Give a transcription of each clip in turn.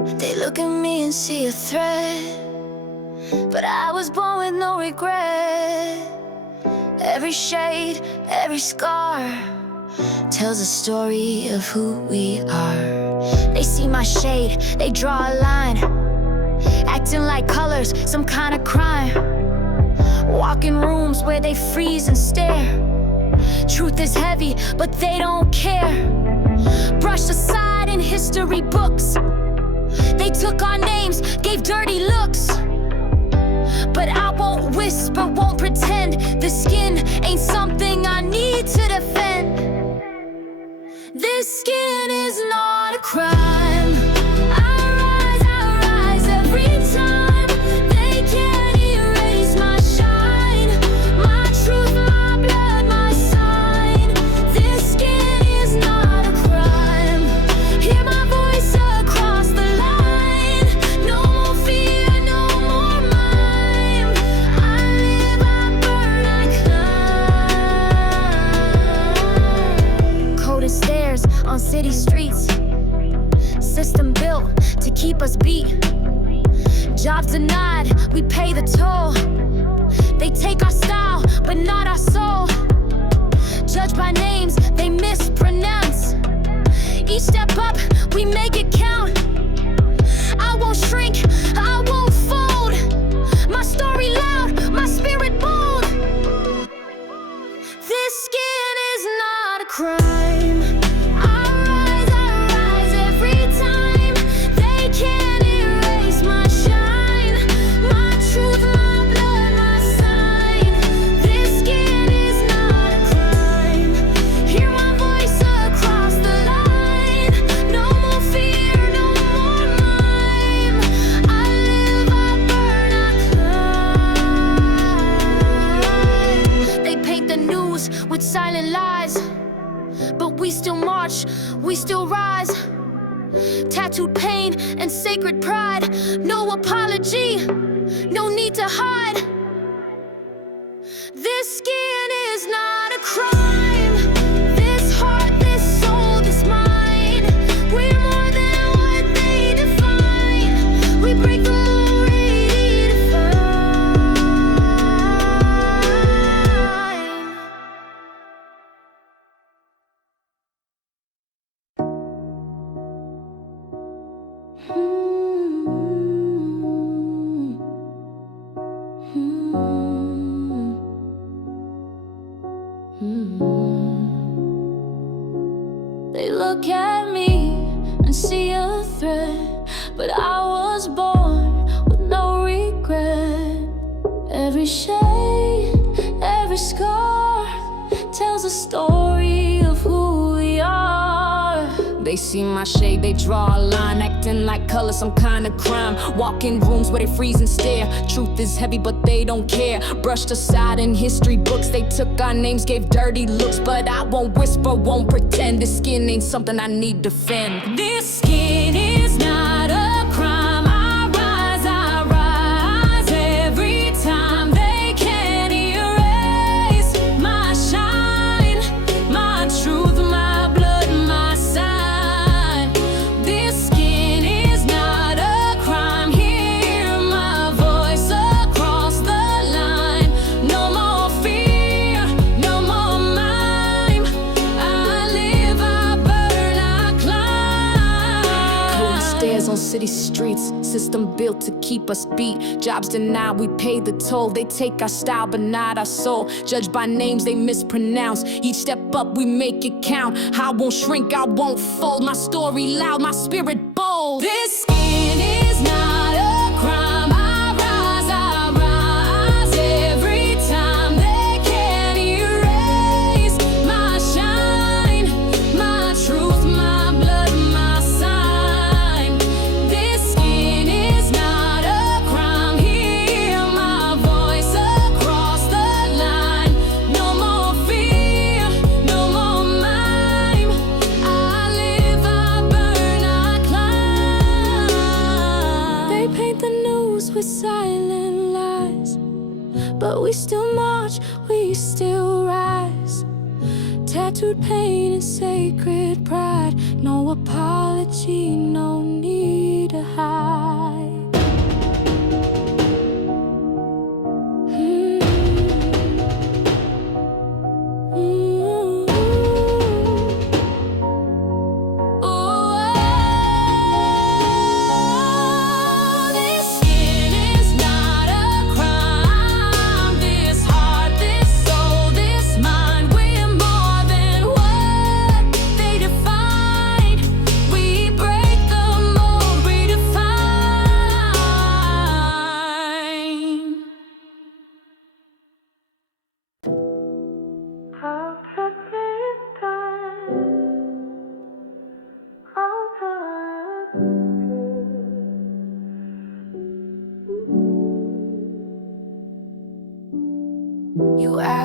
They look at me and see a threat, but I was born with no regret. Every shade, every scar tells a story of who we are. They see my shade, they draw a line, acting like colors, some kind of crime. Walk in rooms where they freeze and stare. Truth is heavy, but they don't care. Brushed aside in history books. They took our names, gave dirty looks. But I won't whisper, won't pretend. The skin ain't something I need to defend. This skin is not a crime. I rise every time. They can't erase my shine, my truth, my blood, my sign. This skin is not a crime. Hear my voice across the line. No more fear, no more mime. I live, I burn, I climb. Coded stairs on city streets, system built to keep us beat. Jobs denied, we pay the toll. They take our style, but not our soul. Judged by names they mispronounce. Each step up, we make it count. I won't shrink, I won't fold. My story loud, my spirit bold. This skin is not a crime. I rise every time. They can't erase my shine, my truth, my blood, my sign. This skin is not a crime. Hear my voice across the line. No more fear, no more mime. I live, I burn, I climb. They paint the news with silent lies, but we still march, we still rise. Tattooed pain and sacred pride. No apology, no need to hide. This skin is not a crime. This heart, this soul, this mind. We're more than what they define. We break the mold, redefine. They look at me and see a threat, but I was born with no regret. Every shade, every scar tells a story of who we are. They see my shade, they draw a line, acting like color, some kind of crime. Walk in rooms where they freeze and stare. Truth is heavy, but they don't care. Brushed aside in history books. They took our names, gave dirty looks. But I won't whisper, won't pretend. This skin ain't something I need to defend. This skin is not a crime. I rise every time. They can't erase my shine, my truth, my blood, my sign. This skin is not a crime. Hear my voice across the line. No more fear, no more mime. I live, I burn, I climb. Cold stairs on city streets, system built to keep us beat. Jobs denied, we pay the toll. They take our style, but not our soul. Judged by names they mispronounce. Each step up, we make it count. I won't shrink, I won't fold. My story loud, my spirit bold. This skin is not a crime. I rise every time. They can't erase my shine, my truth, my blood, my sign. This skin is not a crime. Hear my voice across the line. No more fear, no more mime. I live, I burn, I climb. They paint the news with silent lies, but we still march, we still rise. Tattooed pain and sacred pride. No apology, no need to hide.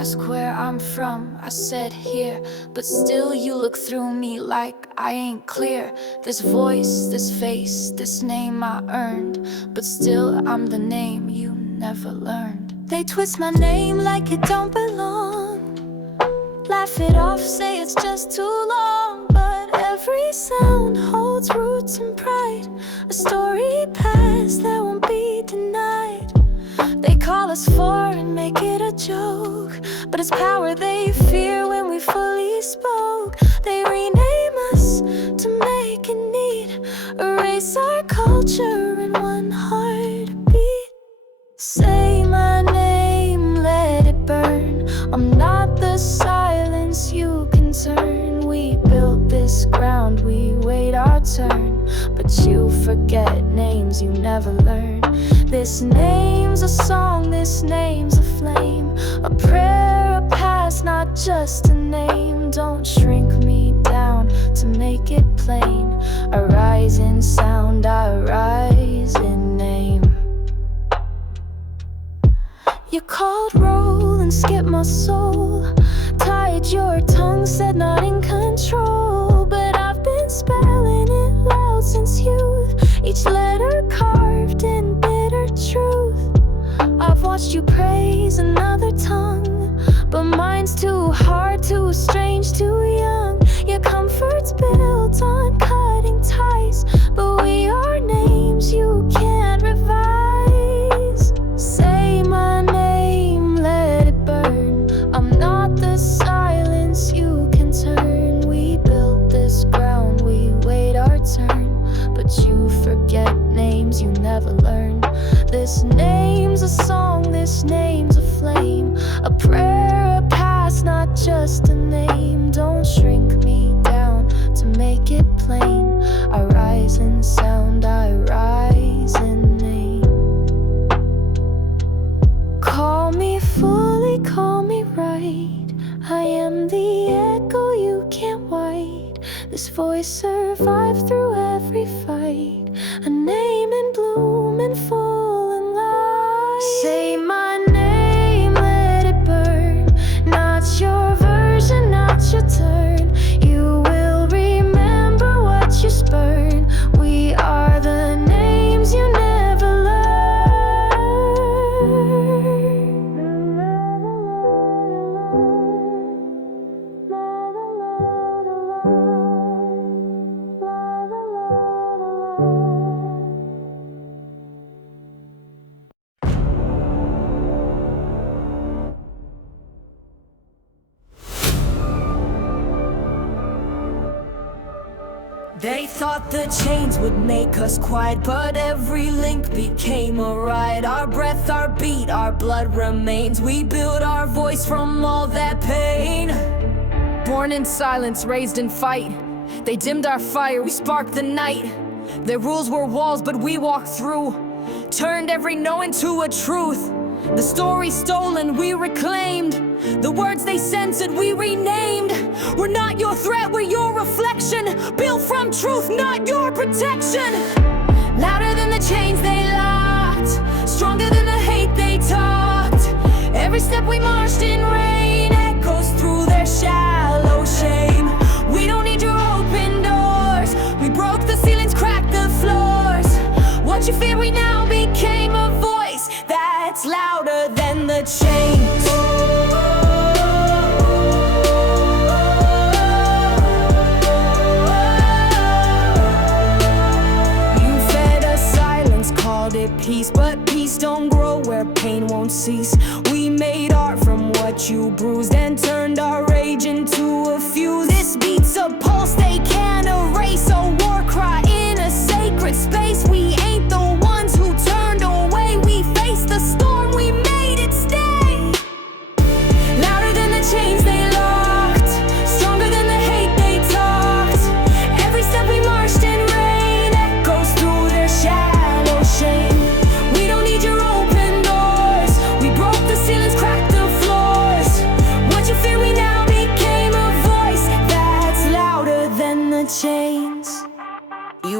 ask where I'm from, I said here. But still you look through me like I ain't clear. This voice, this face, this name I earned, but still I'm the name you never learned. They twist my name like it don't belong, laugh it off, say it's just too long. But every sound holds roots and pride, a story past that won't be denied. They call us foreign, make it a joke, but it's power they fear when we fully spoke. They rename us to make it neat, erase our culture in one heartbeat. Say my name, let it burn. I'm not the silence you can turn. We built this ground, we wait our turn, but you forget names you never learn. This name's a song, this name's a flame, a prayer, a past, not just a name. Don't shrink me down to make it plain. I rise in sound, I rise in name. You called roll and skipped my soul, tied your tongue, said not in control. But I've been spelling it loud since youth, each letter carved in bitter truth. I've watched you praise another tongue, but mine's too hard, too strange, too young. Your comfort's built on cutting ties, but we are names you can't revise. Say my name, let it burn. I'm not the silence you can turn. We built this ground, we wait our turn, but you forget names you never learn. This name's a song, this name's a flame, a prayer, a past, not just a name. Don't shrink me down to make it plain. I rise in sound, I rise in name. Call me fully, call me right. I am the echo you can't white. This voice survived through every fight, a name in bloom and full and light. Say my name, let it burn. Not your version, not your turn. You will remember what you spurn. We are the names you never learned. They thought the chains would make us quiet, but every link became a riot. Our breath, our beat, our blood remains. We build our voice from all that pain. Born in silence, raised in fight. They dimmed our fire, we sparked the night. Their rules were walls, but we walked through. Turned every no into a truth. The story stolen, we reclaimed. The words they censored, we renamed. We're not your threat, we're your reflection. Built from truth, not your protection. Louder than the chains they locked, stronger than the hate they talked. Every step we marched in rain echoes through their shallow shame. We don't need your open doors, we broke the ceilings, cracked the floors. What you fear, we now became a voice that's louder than the chains. Peace, but peace don't grow where pain won't cease. We made art from what you bruised and turned our rage into a fuse. This beat's a pulse they can't erase, a war cry in a sacred space. We ain't the ones who turned away, we faced the storm, we made it stay. Louder than the chains they locked, stronger than the hate they talked. Every step we marched in rain echoes through their shallow shame. Chains.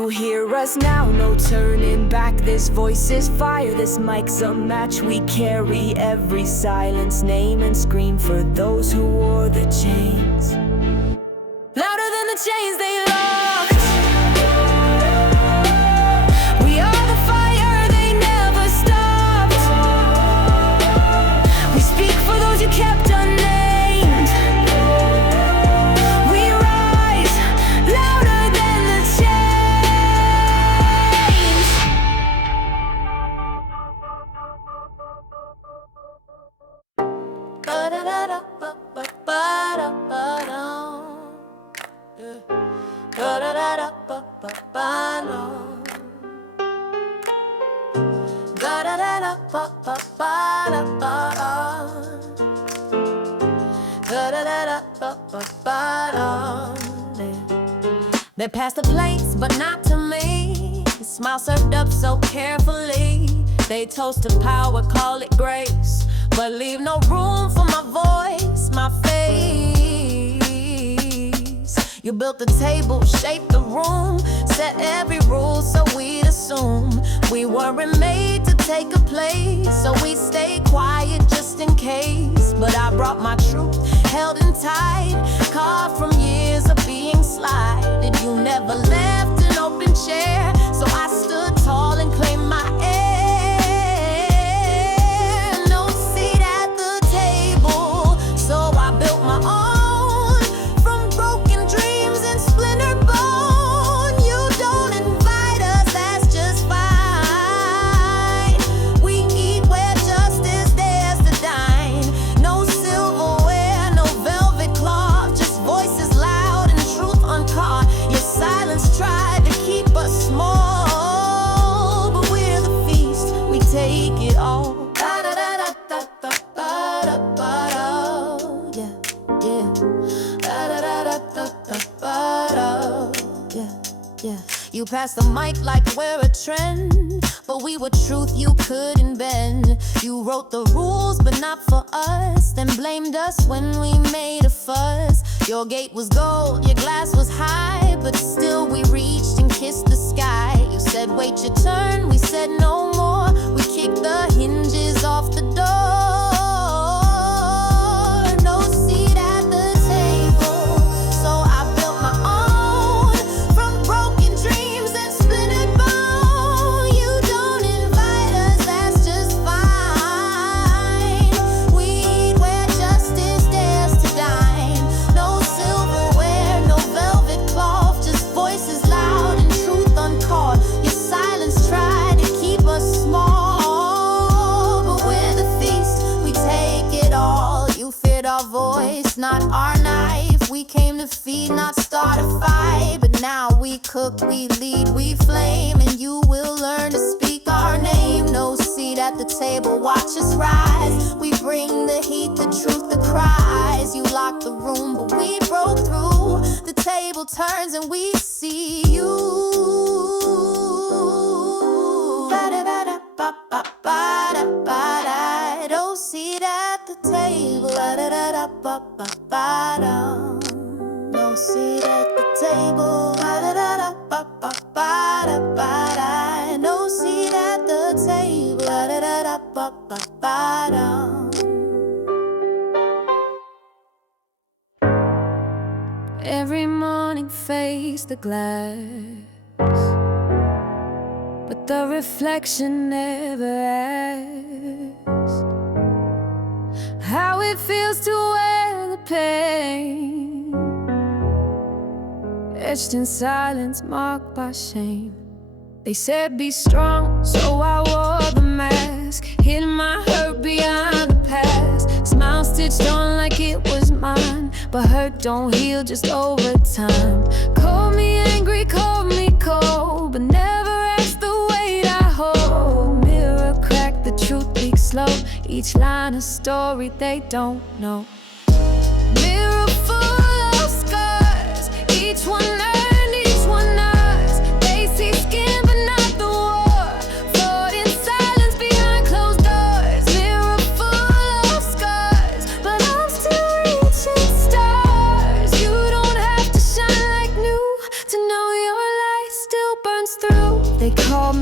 no turning back. This voice is fire, this mic's a match. We carry every silence name and scream for those who wore the chains. Louder than the chains they locked. We are the fire, they never stopped. We speak for those you kept unnamed. We rise louder than the chains. They passed the plates, but not to me. The smile served up so carefully. They toast to power, call it grace, but leave no room for my voice, my face. You built the table, shaped the room, set every rule so we'd assume we weren't made to take a place, so we stayed quiet just in case. But I brought my truth, held in tight, carved from years of being slighted. You never left an open chair, so I stood tall and claimed my air. No seat at the table, so I built my own, from broken dreams and splintered bone. You don't invite us, that's just fine. We eat where justice dares to dine. No silverware, no velvet cloth, just voices loud and truth uncaught. Your silence tried to keep us small, but we're the feast, we take it all. Yeah, yeah. Yeah, yeah. You pass the mic like we're a trend, but we were truth you couldn't bend. You wrote the rules, but not for us, then blamed us when we made a fuss. Your gate was gold, your glass was high, but still we reached and kissed the sky. You said wait your turn, we said no more. We kicked the hinges off the door. No seat at the table, so I built my own, from broken dreams and splintered bone. You don't invite us, that's just fine. We eat where justice dares to dine. No silverware, no velvet cloth, just voices loud and truth uncaught. Your silence tried to keep us small, but we're the feast, we take it all. You feared our voice, not our knife. We came to feed, not start a fight. But now we cook, we lead, we flame, and you will learn to speak our name. No seat at the table, watch us rise. We bring the heat, the truth, the cries. You locked the room, but we broke through. The table turns and we see you. No seat at the table. No seat at the table. No seat at the table. Every morning face the glass, but the reflection never asks how it feels to wear the pain, etched in silence, marked by shame. They said be strong, so I wore the mask, hid my hurt behind the past. Smile stitched on like it was mine, but hurt don't heal just over time. Call me angry, call me cold, but never ask the weight I hold. Mirror crack, the truth leaks slow, each line a story they don't know. Mirror full of scars, each one earned, each one ours. They see skin but not the war, fought in silence behind closed doors. Mirror full of scars, but I'm still reaching stars. You don't have to shine like new to know your light still burns through. They call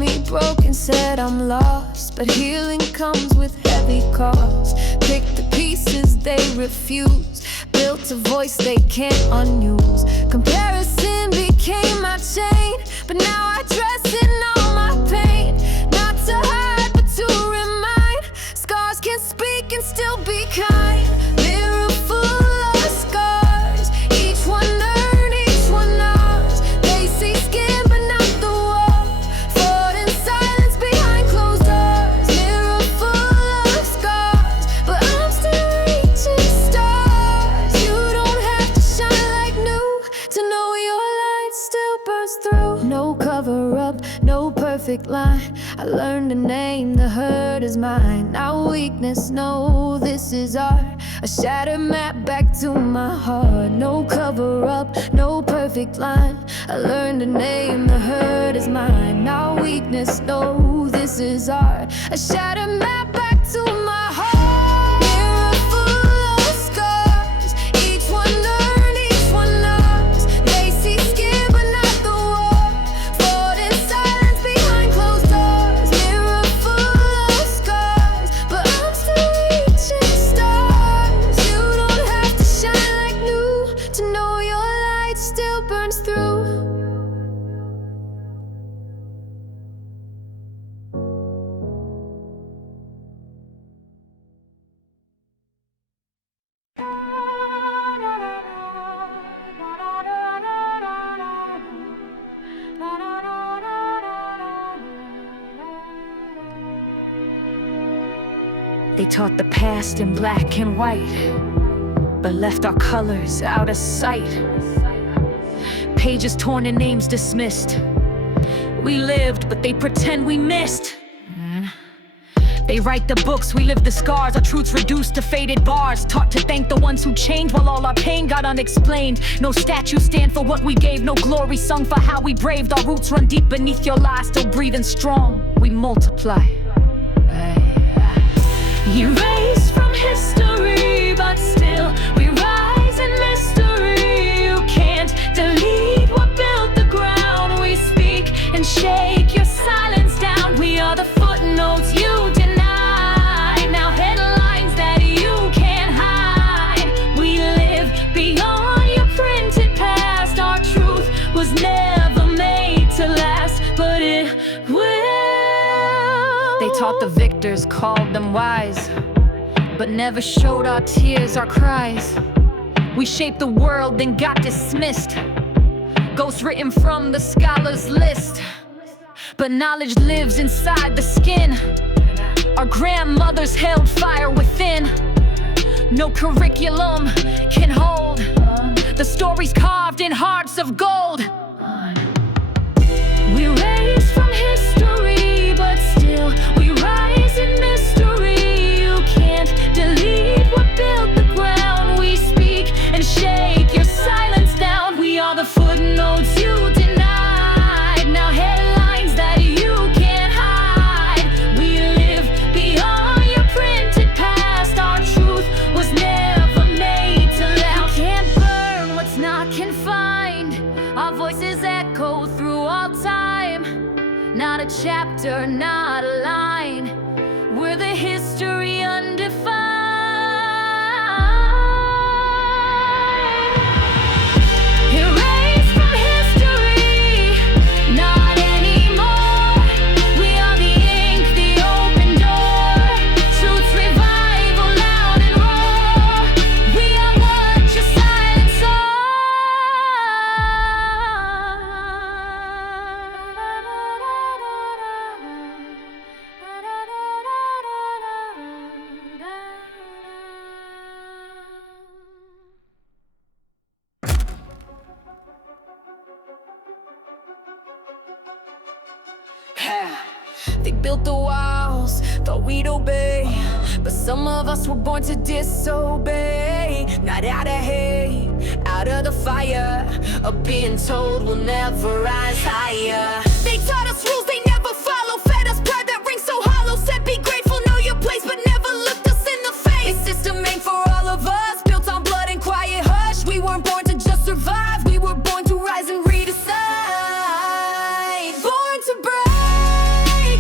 broken, said I'm lost, but healing comes with heavy cost. Pick the pieces they refuse, built a voice they can't unuse. Comparison became my chain, but now I dress in all my pain. Not to hide, but to remind, scars can speak and still be kind. Mirror full of scars, each one earned, each one ours. They see skin but not the wall, fought in silence behind closed doors. Mirror full of scars, but I'm still reaching stars. You don't have to shine like new to know your light still burns through. No cover up, no perfect line. I learned to name the hurt as mine. Now weakness, no, this is art. A shattered map back to my heart. No cover up, no perfect line. I learned to name the hurt as mine. Now weakness, no, this is art. A shattered map back to my heart. Mirror full of scars, each one earned, each one ours. They see skin but not the wall, fought in silence behind closed doors. Mirror full of scars, but I'm still reaching stars. You don't have to shine like new to know your light still burns through. They taught the past in black and white, but left our colors out of sight. Pages torn and names dismissed. We lived, but they pretend we missed. They write the books, we live the scars. Our truths reduced to faded bars. Taught to thank the ones who changed while all our pain got unexplained. No statues stand for what we gave, no glory sung for how we braved. Our roots run deep beneath your lies, still breathing strong. We multiply. Erased from history, but still we rise in mystery. You can't delete what built the ground. We speak and shake your silence down. We are the footnotes you denied, now headlines that you can't hide. We live beyond your printed past. Our truth was never made to last, but it will. They taught the victors, called them wise, but never showed our tears, our cries. We shaped the world, then got dismissed. Ghosts written from the scholar's list, but knowledge lives inside the skin. Our grandmothers held fire within. No curriculum can hold the stories carved in hearts of gold. We raised from history, but still we rise in mystery. You can't delete what built the ground. We speak and shake your silence down. We are the footnotes you denied, now headlines that you can't hide. We live beyond your printed past. Our truth was never made to last. You can't burn what's not confined. Our voices echo through all time. Not a chapter, not a line. We're the history undefined. Erased from history, not anymore. We are the ink, the open door. Truth's revival, loud and raw. We are what your silence They built the walls, thought we'd obey, but some of us were born to disobey. Not out of hate, out of the fire of being told we'll never rise higher. They taught us rules they never follow, fed us pride that rings so hollow. Said be grateful, know your place, but never looked us in the face. A system aimed for all of us, built on blood and quiet hush. We weren't born to just survive, we were born to rise and redecide. Born to break.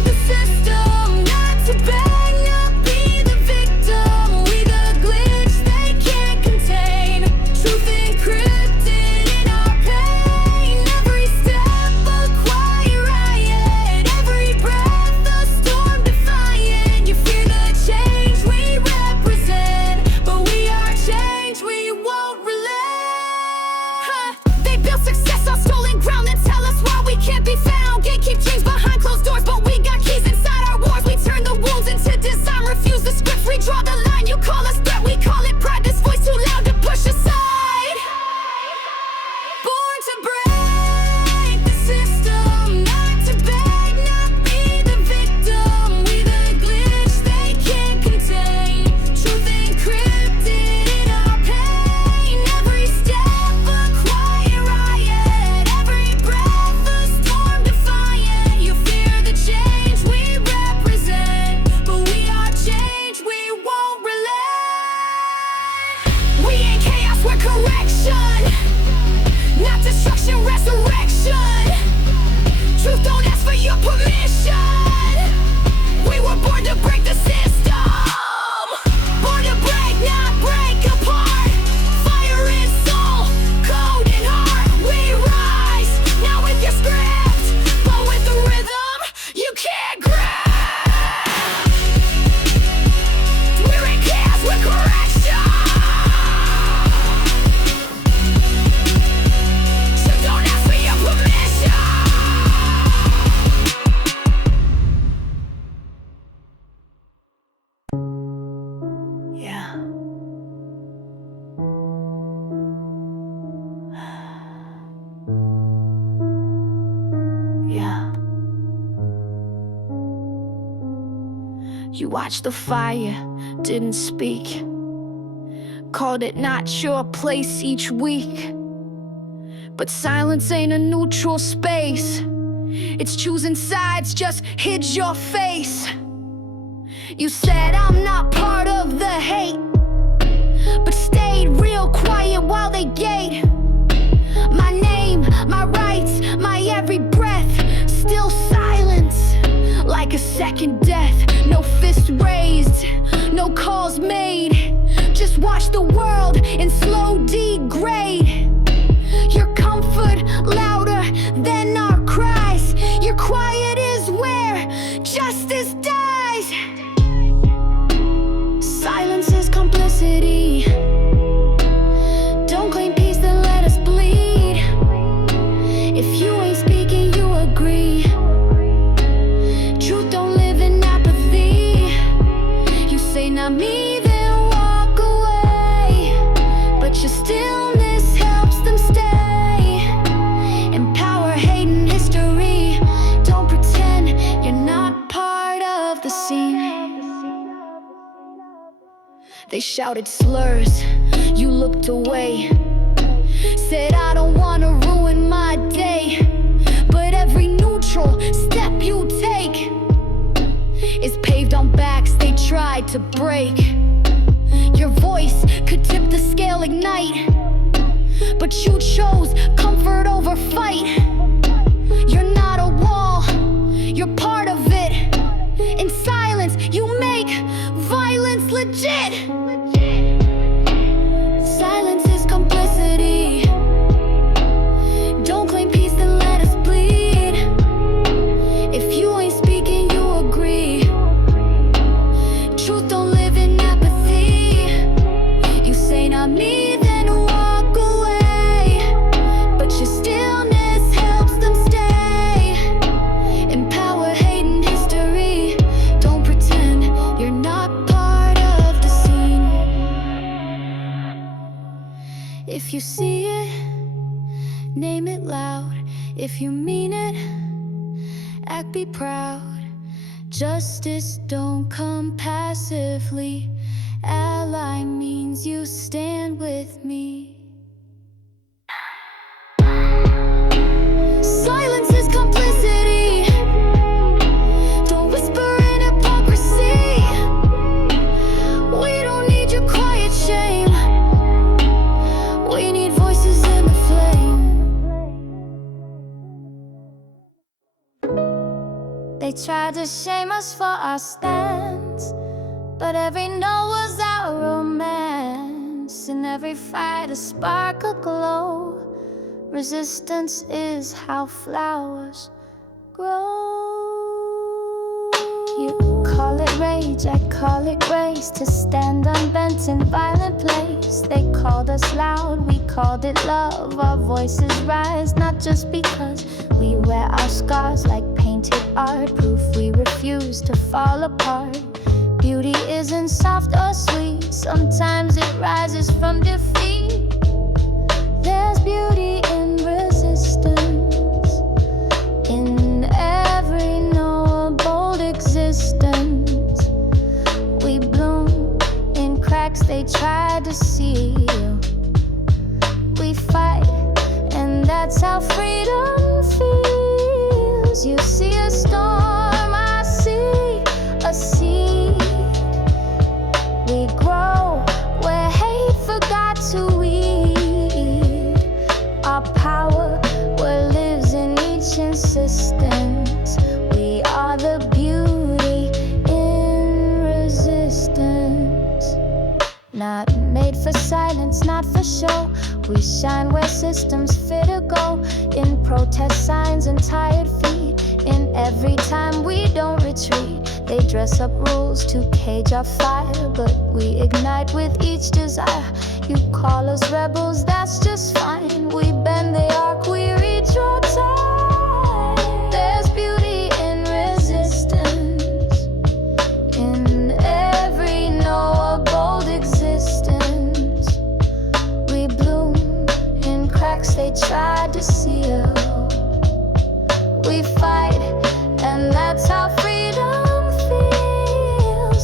You watched the fire, didn't speak, called it not your place each week. But silence ain't a neutral space. It's choosing sides, just hid your face. You said I'm not part of the hate, but stayed real quiet while they gate. My name, my rights, my every breath, still silence, like a second death. No fist raised, no calls made, just watch the world in slow degrade. Your comfort louder than our cries. Your quiet is where justice dies. Silence is complicity. Don't claim peace, then let us bleed. If you ain't speaking, you agree. Truth don't live in apathy. You say not me, then walk away, but your stillness helps them stay. In power, hate, and history, don't pretend you're not part of the scene. They shouted slurs, you looked away, said I don't wanna ruin my day. But every neutral step you take is paved on backs they tried to break. Your voice could tip the scale, ignite, but you chose comfort over fight. You're not a wall, you're part of it. In silence, you make violence legit. Silence is complicity. Don't claim peace, then let us bleed. If you ain't speaking, you agree. Truth don't live in apathy. You say not me, then walk away, but your stillness helps them stay. In power, hate, and history, don't pretend you're not part of the scene. If you see it, name it loud. If you mean it, act, be proud. Justice don't come passively. Ally means you stand with me. Silence is complicity. Don't whisper in hypocrisy. We don't need your quiet shame. We need voices in the flame. They tried to shame us for our stance, but every no was our romance. In every fight a spark, a glow. Resistance is how flowers grow. You call it rage, I call it grace. To stand unbent in violent place. They called us loud, we called it love. Our voices rise, not just because we wear our scars like painted art. Proof we refuse to fall apart. Beauty isn't soft or sweet, sometimes it rises from defeat. There's beauty in resistance, in every no bold existence. We bloom in cracks they tried to seal. We fight, and that's how freedom feels. You see a storm, I see a seed. We grow where hate forgot to weed. Our power where lives in each insistence. We are the beauty in resistance. Not made for silence, not for show. We shine where systems fit to go. In protest signs and tired feet. In every time we don't retreat. They dress up rules to cage our fire, but we ignite with each desire. You call us rebels, that's just fine. We bend the arc, we reach our time. There's beauty in resistance, in every no bold existence. We bloom in cracks they tried to seal. We fight, and that's how freedom feels.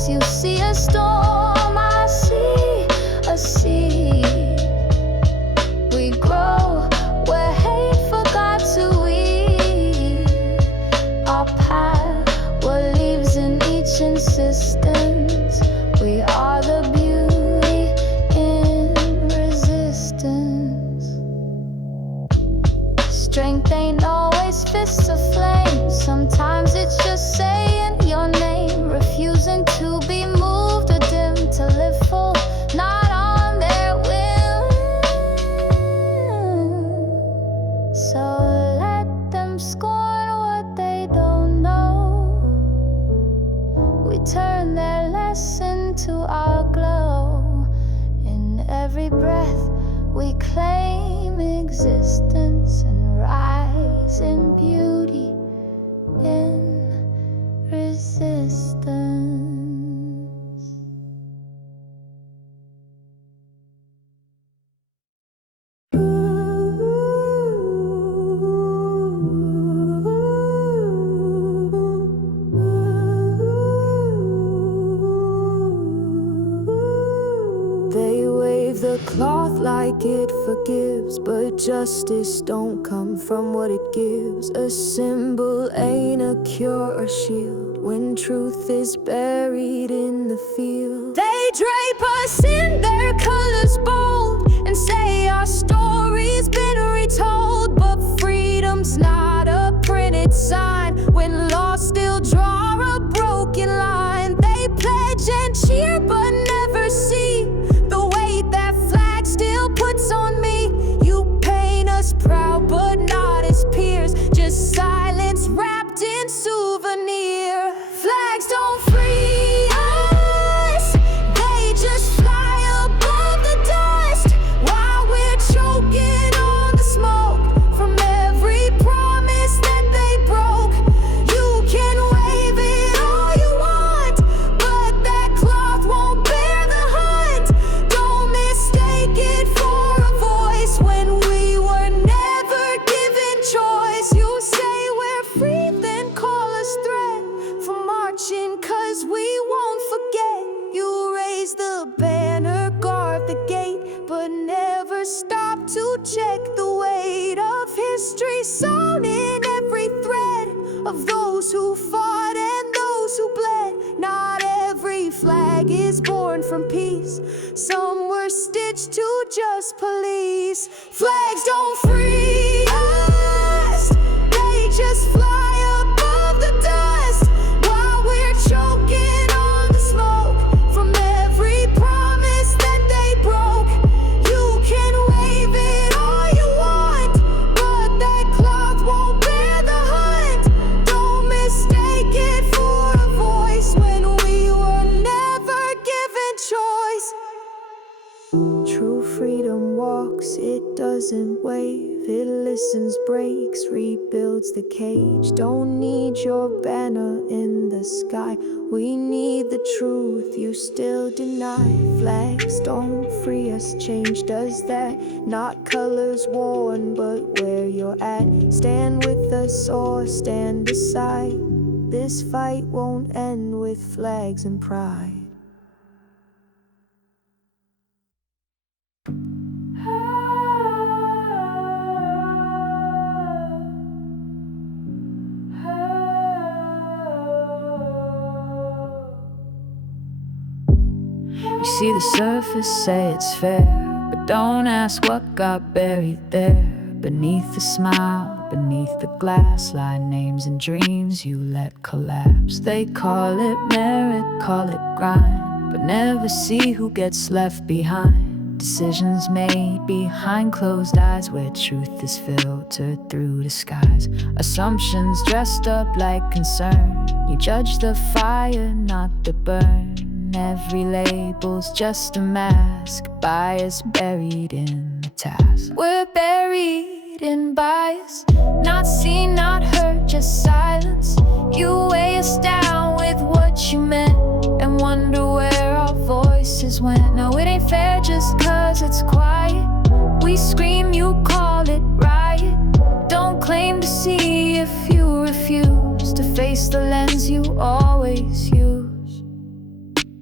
You see a storm, I see a sea. We grow where hate forgot to eat. Our path, what leaves in each insistence. We are the beauty in resistance. Strength ain't always fists of flame. Sometimes it's just saying your name, refusing to be moved or dimmed, to live full, not on their will. So let them scorn what they don't know. We turn their lesson to our glow. In every breath we claim existence and rise in beauty, in resistance. They wave the cloth like it forgives, but justice don't come from what it gives. A symbol ain't a cure or shield when truth is buried in the field. They drape us in their colors bold and say our story's been retold, but freedom's not a printed sign when laws still draw a broken line. They pledge and cheer but never see the weight that flag still puts on me. You paint us proud but not as peers, just silence wrapped in souvenir. Flags don't free us, they just fly above the dust while we're choking on the smoke from every promise that they broke. You can wave it all you want, but that cloth won't bear the hunt. Don't mistake it for a voice when we were never given choice. You say we're free, then call us threat for marching, 'cause we won't forget. You raise the banner, guard the gate, but never stop to check the weight of history sewn in every thread of those who fought and those who bled. Not every flag is born from peace, some were stitched to just police. Flags don't free us, they just fly above the dust while we're choking on the smoke from every promise that they broke. You can wave it all you want, but that cloth won't bear the hunt. Don't mistake it for a voice when we were never given choice. True freedom walks, it doesn't wave, it listens, breaks, rebuilds the cage. Don't need your banner in the sky, we need the truth you still deny. Flags don't free us, change does that. Not colors worn, but where you're at. Stand with us or stand aside. This fight won't end with flags and pride. You see the surface, say it's fair, but don't ask what got buried there. Beneath the smile, beneath the glass, lie names and dreams you let collapse. They call it merit, call it grind, but never see who gets left behind. Decisions made behind closed eyes, where truth is filtered through disguise. Assumptions dressed up like concern, you judge the fire, not the burn. Every label's just a mask, bias buried in the task. We're buried in bias, not seen, not heard, just silence. You weigh us down with what you meant and wonder where our voices went. No, it ain't fair just 'cause it's quiet. We scream, you call it riot. Don't claim to see if you refuse to face the lens you always use.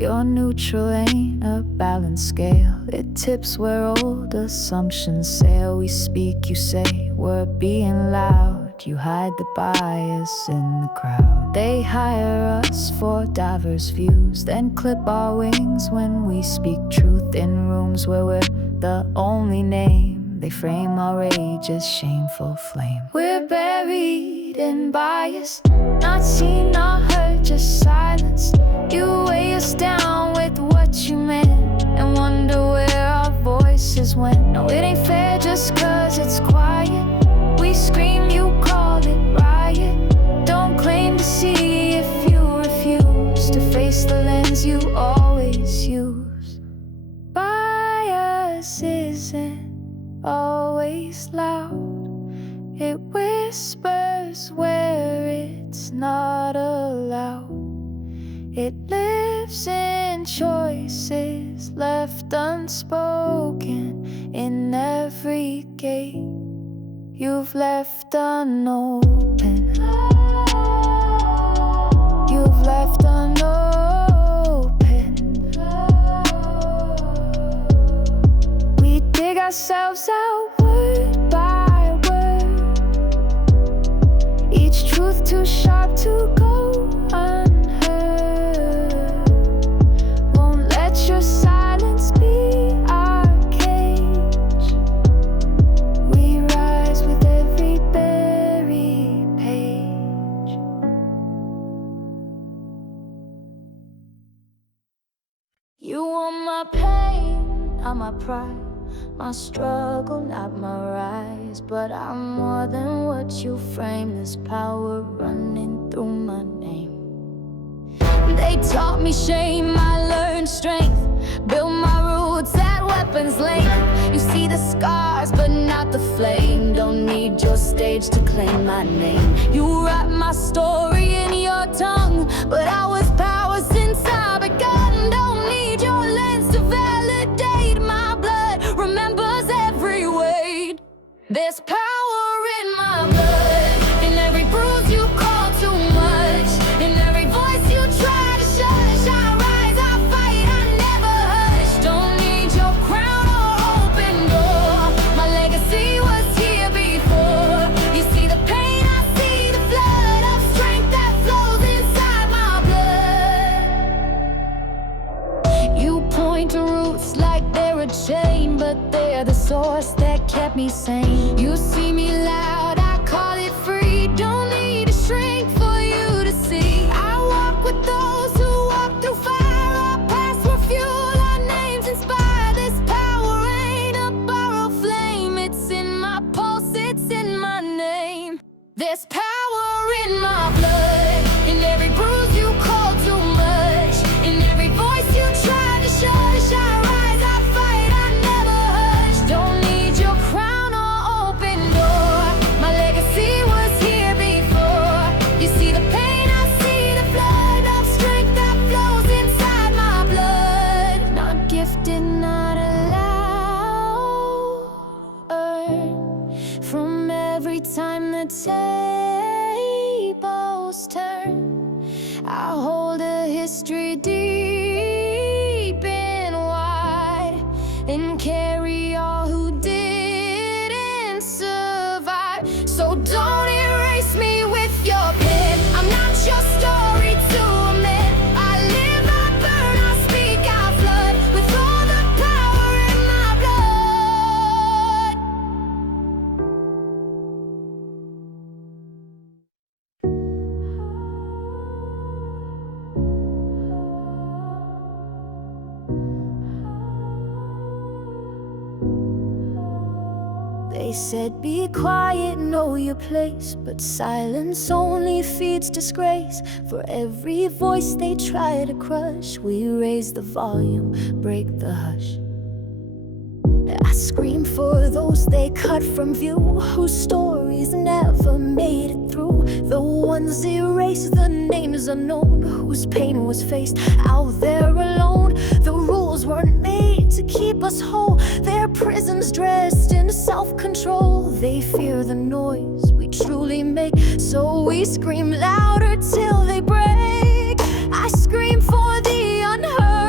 Your neutral ain't a balanced scale. It tips where old assumptions sail. We speak, you say we're being loud. You hide the bias in the crowd. They hire us for diverse views, then clip our wings when we speak truth in rooms where we're the only name. They frame our rage as shameful flame. We're buried in bias, not seen, not heard, just silenced. You weigh us down with what you meant and wonder where our voices went. No, it ain't fair just cause it's quiet. We scream, you call it riot. Don't claim to see if you refuse to face the lens you always use. Bias isn't always loud. It whispers where it's not allowed. It lives in choices left unspoken, in every gate you've left unopened. You've left unopened. We dig ourselves out word by word, each truth too sharp to go unheard. Won't let your silence be our cage. We rise with every buried page. You want my pain, not my pride, my struggle, not my rise. But I'm more than what you frame. There's power running through my name. They taught me shame, I learned strength. Built my roots at weapons length. You see the scars, but not the flame. Don't need your stage to claim my name. You write my story in your tongue, but I was power since I begun. Don't need your lens to validate. My blood remembers every weight. There's power in my blood, in every bruise you call too much, in every voice you try to shush. I rise, I fight, I never hush. Don't need your crown or open door. My legacy was here before. You see the pain, I see the flood of strength that flows inside my blood. You point to roots like they're a chain, but they're the source that kept me sane. You see me loud, I call it free. Don't need to shrink for you to see. I walk with those who walk through fire. Our past were fuel, our names inspire. This power ain't a borrowed flame. It's in my pulse, it's in my name. There's power in my blood, in every bruise you call too much, in every voice you try to shush. I rise, I fight, I never hush. Don't need your crown or open door. My legacy was here before. You see the pain, I see the flood of strength that flows inside my blood. Not gifted, not allowed. Earned from every time the tables turn. I hold a history deep and wide, and carry all who didn't survive. So don't erase me with your pen. I'm not your story to amend. I live, I burn, I speak, I flood with all the power in my blood. They said be quiet, know your place, but silence only feeds disgrace. For every voice they try to crush, we raise the volume, break the hush. I scream for those they cut from view, whose stories never made it through. The ones erased, the names unknown, whose pain was faced out there alone. The rules weren't made to keep us whole. Their prisons dressed in self-control. They fear the noise we truly make, so we scream louder till they break. I scream for the unheard.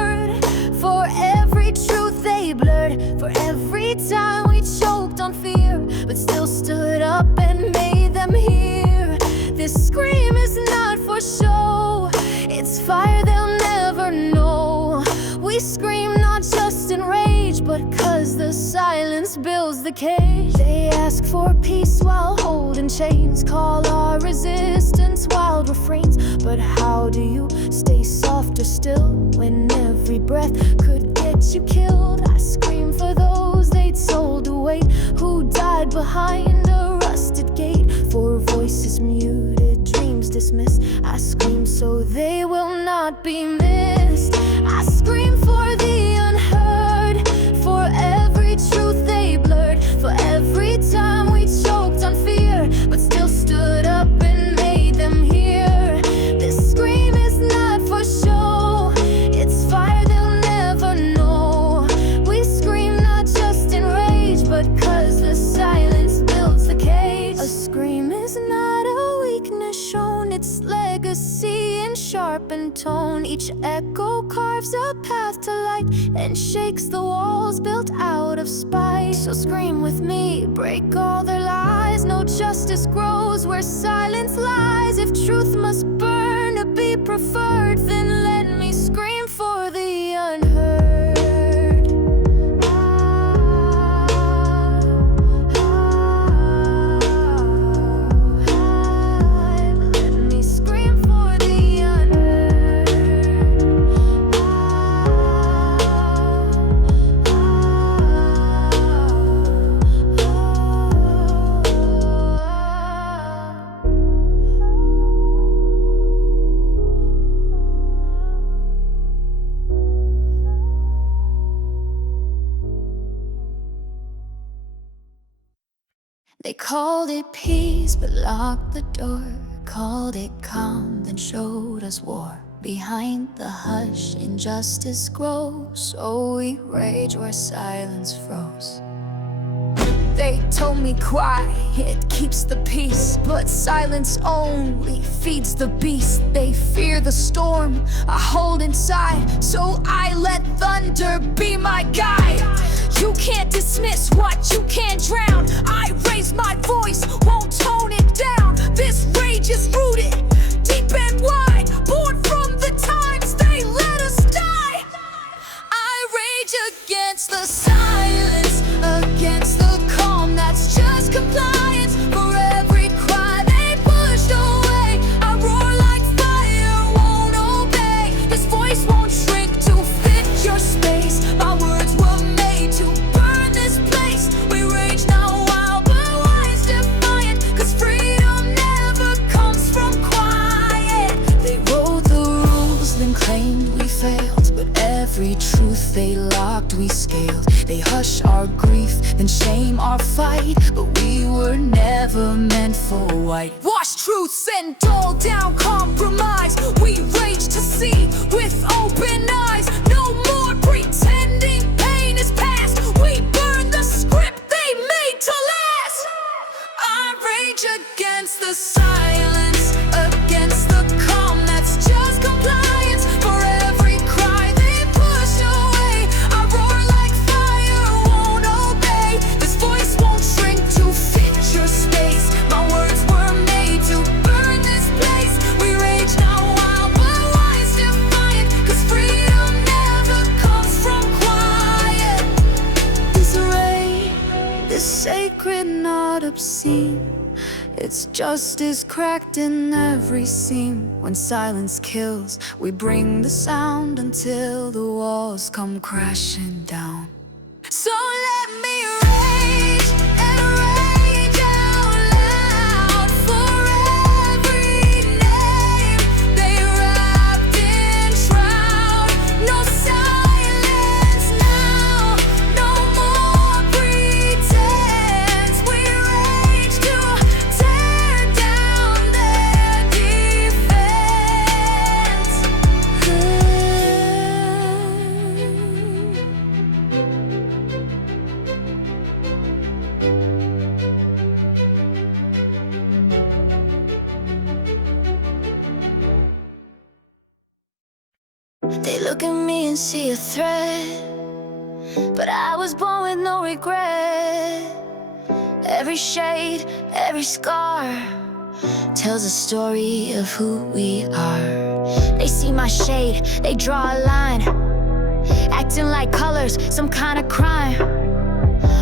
the silence builds the cage. They ask for peace while holding chains, call our resistance wild refrains. But how do you stay soft or still when every breath could get you killed? I scream for those they'd sold away, who died behind a rusted gate. For voices muted, dreams dismissed, I scream so they will not be missed. I scream for the unheard, for every truth they blurred, for every time we choked on fear, but still stood up and made them hear. This scream is not for show, it's fire they'll never know. We scream not just in rage, but 'cause the silence builds the cage. A scream is not a weakness shown, it's legacy in sharpened tone. Each echo carves a path to light and shakes the walls built out of spite. So scream with me, break all their lies. No justice grows where silence lies. If truth must burn to be preferred, then let me scream for the unheard. Let me scream for the unheard. They called it peace, but locked the door. Called it calm, then showed us war. Behind the hush, injustice grows, so we rage where silence froze. They told me quiet keeps the peace, but silence only feeds the beast. They fear the storm I hold inside, so I let thunder be my guide. You can't dismiss what you can't drown. I raise my voice, won't tone it down. This rage is rooted deep and wide, born from the times they let us die. I rage against the silence, against the calm that's just compliance. For every cry they pushed away, I roar like fire, won't obey. This voice won't shrink to fit your space. My words were made to burn this place. We rage now wild, but wise defiant, 'cause freedom never comes from quiet. They wrote the rules, then claimed we failed, but every truth they locked we scaled. They hush our grief, then shame our fight, but we were never meant for white. Wash truths and dull down compromise. We rage to see with open eyes. No more pretending pain is past. We burn the script they made to last. I rage against the silence, against the calm that's just compliance. For every cry they push away, I roar like fire, won't obey. This voice won't shrink to fit your space. My words were made to burn this place. We rage now wild, but wise defiant, 'cause freedom never comes from quiet. This rage is sacred, not obscene. It's justice cracked in every seam. When silence kills, we bring the sound until the walls come crashing down. So let me rage and rage out loud for every name they wrapped in shroud. No silence now, no more pretense. We rage to tear down their defense. They look at me and see a threat, but I was born with no regret. Every shade, every scar tells a story of who we are. They see my shade, they draw a line, acting like colors, some kind of crime.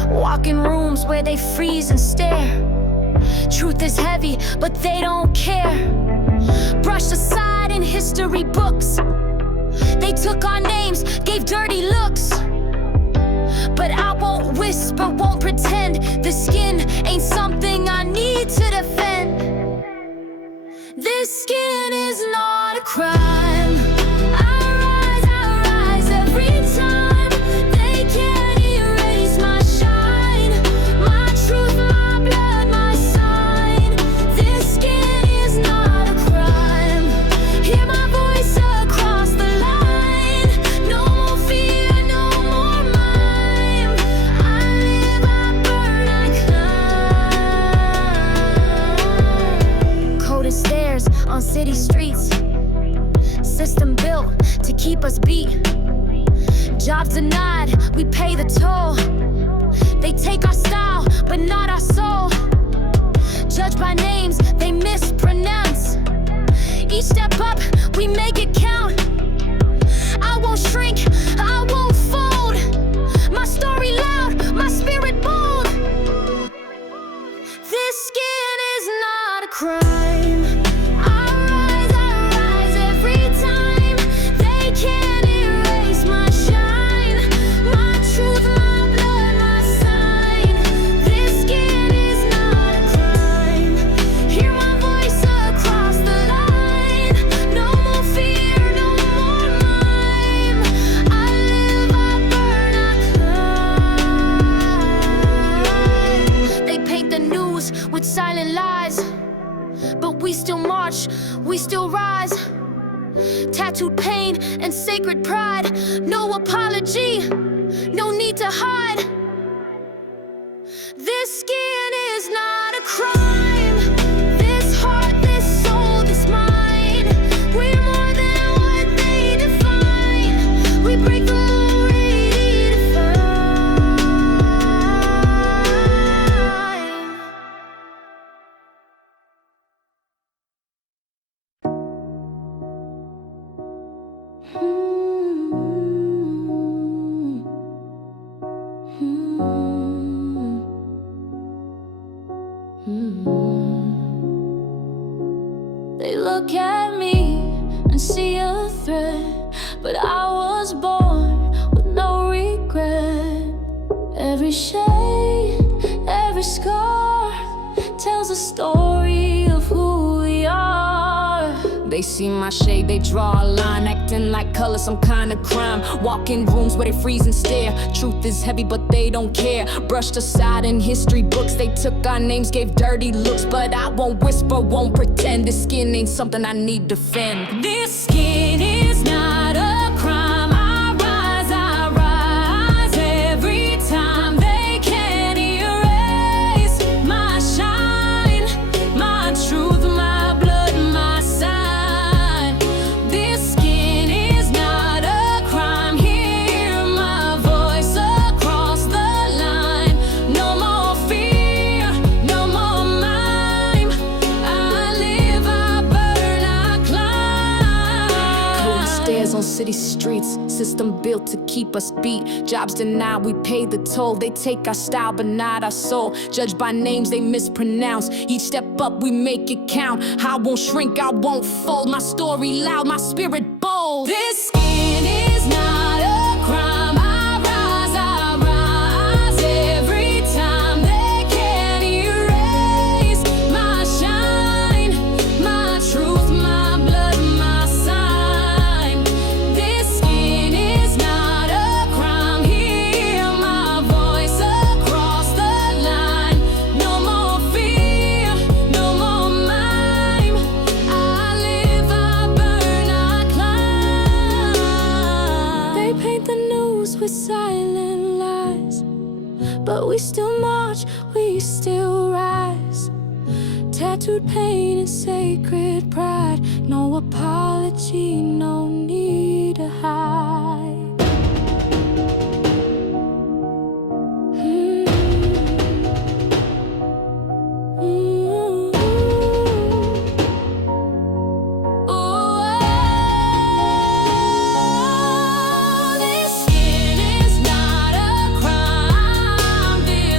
Walk in rooms where they freeze and stare. Truth is heavy, but they don't care. Brushed aside in history books. They took our names, gave dirty looks. But I won't whisper, won't pretend. The skin ain't something I need to defend. This skin is not a crime. I rise every time. They can't erase my shine, my truth, my blood, my sign. This skin is not a crime. Hear my voice across the line. No more fear, no more mime. I live, I burn, I climb. Coded stairs on city streets. System built to keep us beat. Jobs denied, we pay the toll. They take our style, but not our soul. Judged by names they mispronounce. Each step up, we make it count. I won't shrink, I won't fold. My story loud, my spirit bold. This skin is not a crime. I rise every time. They can't erase my shine, my truth, my blood, my sign. This skin is not a crime. Hear my voice across the line. No more fear, no more mime. I live, I burn, I climb. They paint the news with silent lies, but we still march, we still rise. Tattooed pain and sacred pride. No apology, no need to hide. This skin is not a crime. This heart, this soul, this mind. We're more than what they define. We break the already defined. They look at me and see a threat, but I was born with no regret. Every shade, every scar tells a story of who we are. They see my shade, they draw a line, acting like color some kind of crime. Walk in rooms where they freeze and stare. Truth is heavy, but they don't care. Brushed aside in history books. They took our names, gave dirty looks. But I won't whisper, won't pretend. This skin ain't something I need to defend. This skin is not a crime. I rise every time. They can't erase my shine, my truth, my blood, my sign. This skin is not a crime. Hear my voice across the line. No more fear, no more mime. I live, I burn, I climb. Cold stairs on city streets. System built to keep us beat. Jobs denied, we pay the toll. They take our style, but not our soul. Judged by names they mispronounce. Each step up, we make it count. I won't shrink, I won't fold. My story loud, my spirit bold. This skin is not a crime. I rise every time. They can't erase my shine, my truth, my blood, my sign. This skin is not a crime. Hear my voice across the line. No more fear, no more mime. I live, I burn, I climb. They paint the news with silent lies, but we still march, we still rise. Tattooed pain and sacred pride. No apology, no need to hide. This skin is not a crime.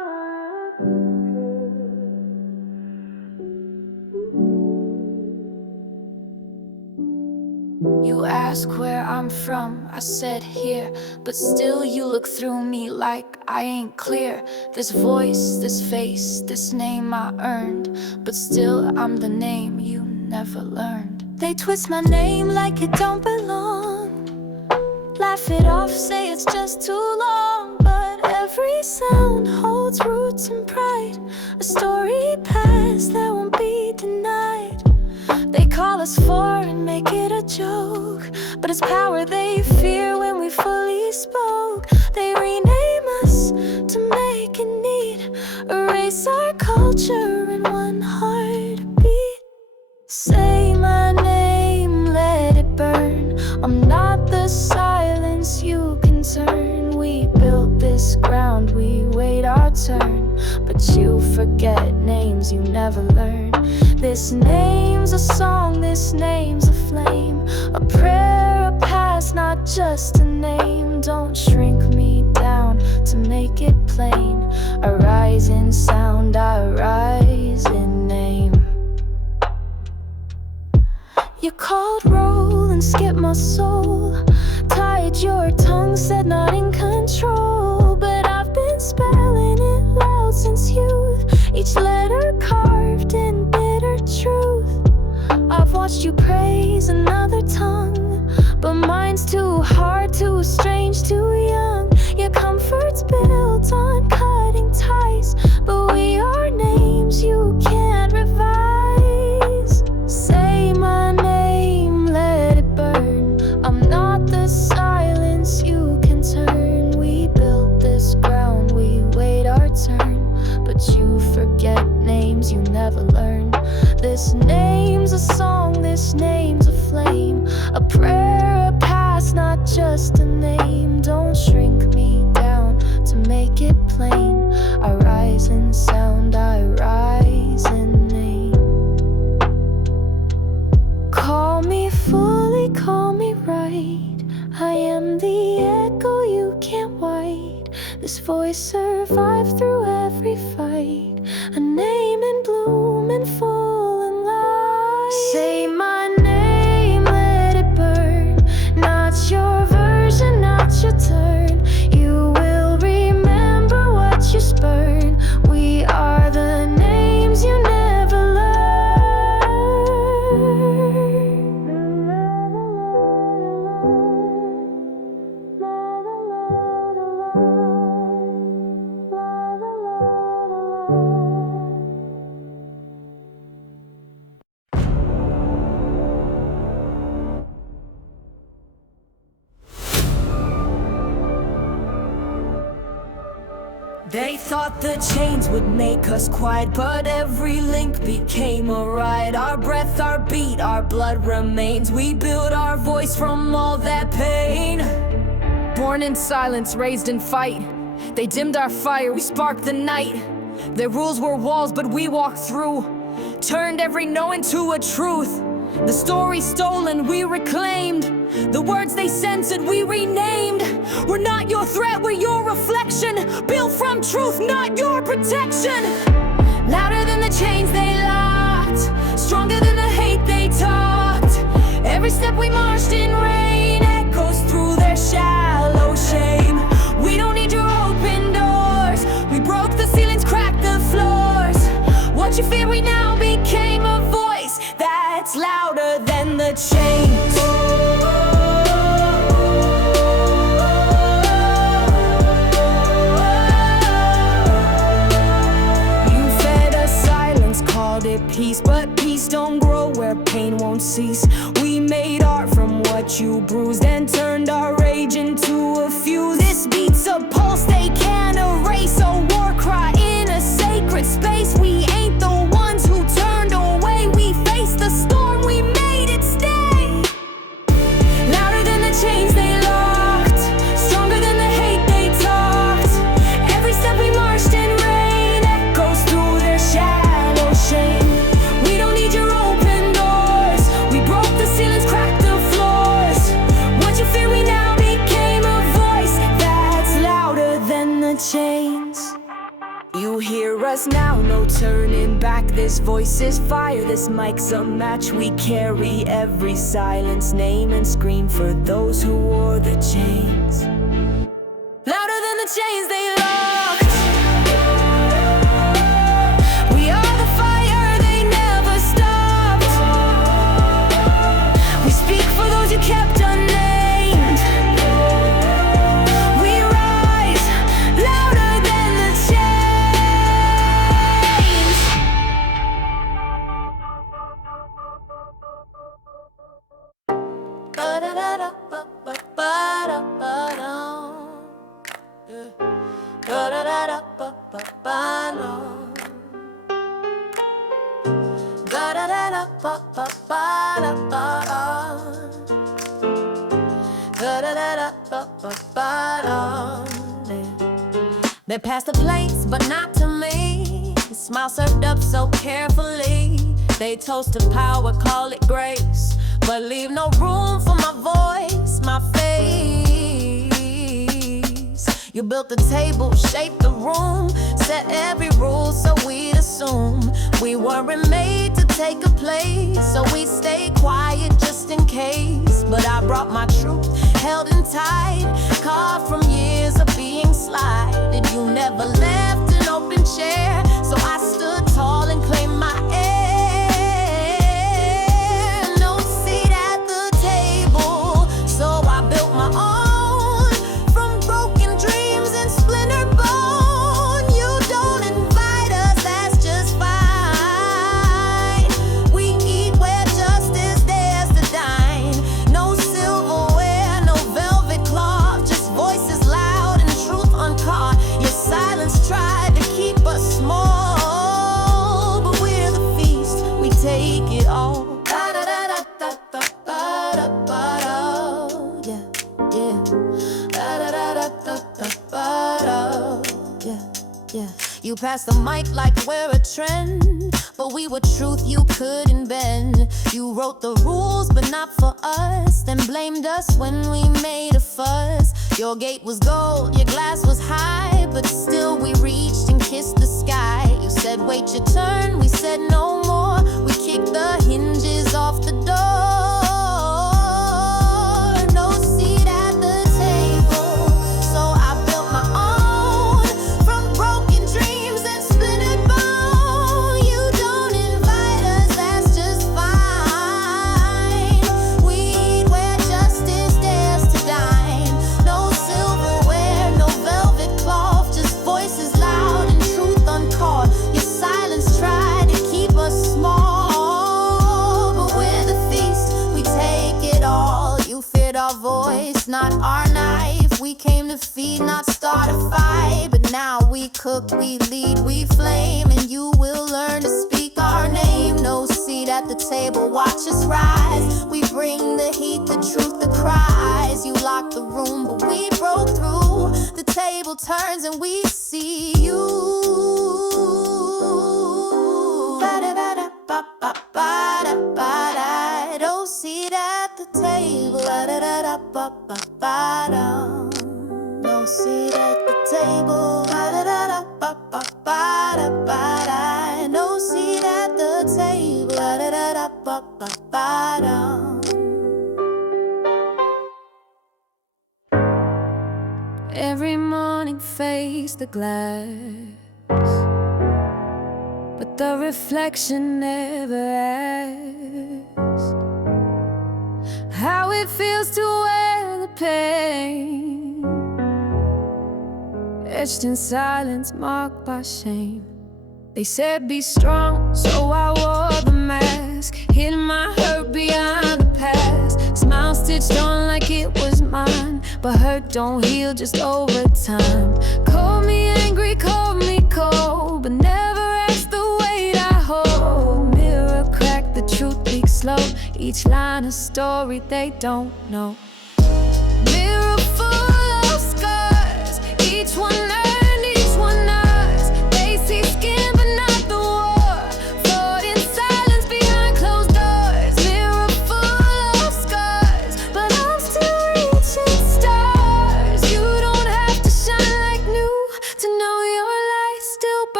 ask where I'm from, I said here. But still you look through me like I ain't clear. This voice, this face, this name I earned, but still I'm the name you never learned. They twist my name like it don't belong, laugh it off, say it's just too long. But every sound holds roots and pride, a story past that won't be denied. They call us foreign, make it a joke, but it's power they fear when we fully spoke. They rename us to make it neat, erase our culture in one heartbeat. Say my name, let it burn. I'm not the silence you can turn. We built this ground, we wait our turn, but you forget names you never learn. This name's a song, this name's a flame, a prayer, a past, not just a name. Don't shrink me down to make it plain. I rise in sound, I rise in name. You called roll and skipped my soul, tied your tongue, said not in control. But I've been spelling it loud since youth, each letter carved in bitter truth. I've watched you praise another tongue, but mine's too hard, too strange, too young. Your comfort's built on cutting ties, but we are names you can't revise. Say my name, let it burn. I'm not the silence you can turn. We built this ground, we wait our turn, but you forget names you never learn. This name's a song, this name's a flame, a prayer, a past, not just a name. Don't shrink me down to make it plain. I rise in sound, I rise in name. Call me fully, call me right, I am the echo you can't wipe. This voice survived through every fight, a name in bloom and full and light. Say my name, let it burn. Not your version, not your turn. You will remember what you spurn. We are the names you never learn. They thought the chains would make us quiet, but every link became a riot. Our breath, our beat, our blood remains. We build our voice from all that pain. Born in silence, raised in fight. They dimmed our fire, we sparked the night. Their rules were walls, but we walked through. Turned every no into a truth. The story stolen, we reclaimed. The words they censored, we renamed. We're not your threat, we're your reflection. Built from truth, not your protection. Louder than the chains they locked, stronger than the hate they talked. Every step we marched in rain echoes through their shallow shame. We don't need your open doors, we broke the ceilings, cracked the floors. What you fear, we now became a voice that's louder than the chains. Peace, but peace don't grow where pain won't cease. We made art from what you bruised and turned our rage into a fuse. This beats a pulse they can't erase, a war cry in a sacred space. We ain't the ones who turned away, we faced the storm, we made it stay. Louder than the chains they locked, stronger than the hate they talked. Every step we marched in rain echoes through their shallow shame. Chains. You hear us now, no turning back. This voice is fire, this mic's a match. We carry every silence, name and scream for those who wore the chains. Louder than the chains they locked. We are the fire, they never stopped. We speak for those you kept unnamed. We rise louder than the chains. They pass the plates, but not to me. The smile served up so carefully. They toast to power, call it grace, but leave no room for my voice, my face. You built the table, shaped the room, set every rule so we'd assume we weren't made to take a place, so we stayed quiet just in case. But I brought my truth, held in tight, carved from years of being slighted. You never left an open chair, so I stood tall and claimed my air. No seat at the table, so I built my own, from broken dreams and splintered bone. You don't invite us, that's just fine. We eat where justice dares to dine. No silverware, no velvet cloth, just voices loud and truth uncaught. Your silence tried to keep us small, but we're the feast, we take it all. You passed the mic like we're a trend, but we were truth you couldn't bend. You wrote the rules, but not for us, then blamed us when we made a fuss. Your gate was gold, your glass was high, but still we reached and kissed the sky. You said wait your turn, we said no more. We kicked the hinges off the door. No seat at the table, so I built my own, from broken dreams and splintered bone. You don't invite us, that's just fine. We eat where justice dares to dine. No silverware, no velvet cloth, just voices loud and truth uncaught. Your silence tried to keep us small, but we're the feast, we take it all. You feared our voice, not our knife. We came to feed, not start a fight. But now we cook, we lead, we flame, and you will learn to speak our name. No seat at the table, watch us rise. We bring the heat, the truth, the cries. You locked the room, but we broke through. The table turns and we see you. No seat at the table. No seat at the table. No seat at the table. Every morning face the glass, but the reflection never asks how it feels to wear the pain, etched in silence, marked by shame. They said be strong, so I wore the mask, hid my hurt behind the past. Smile stitched on like it was mine, but hurt don't heal just over time. Call me angry, call me cold, but never ask the weight I hold. Mirror crack, the truth leaks slow, each line a story they don't know. Mirror full of scars, each one earned, each one ours. They see skin but not the war, fought in silence behind closed doors. Mirror full of scars, but I'm still reaching stars. You don't have to shine like new to know your light still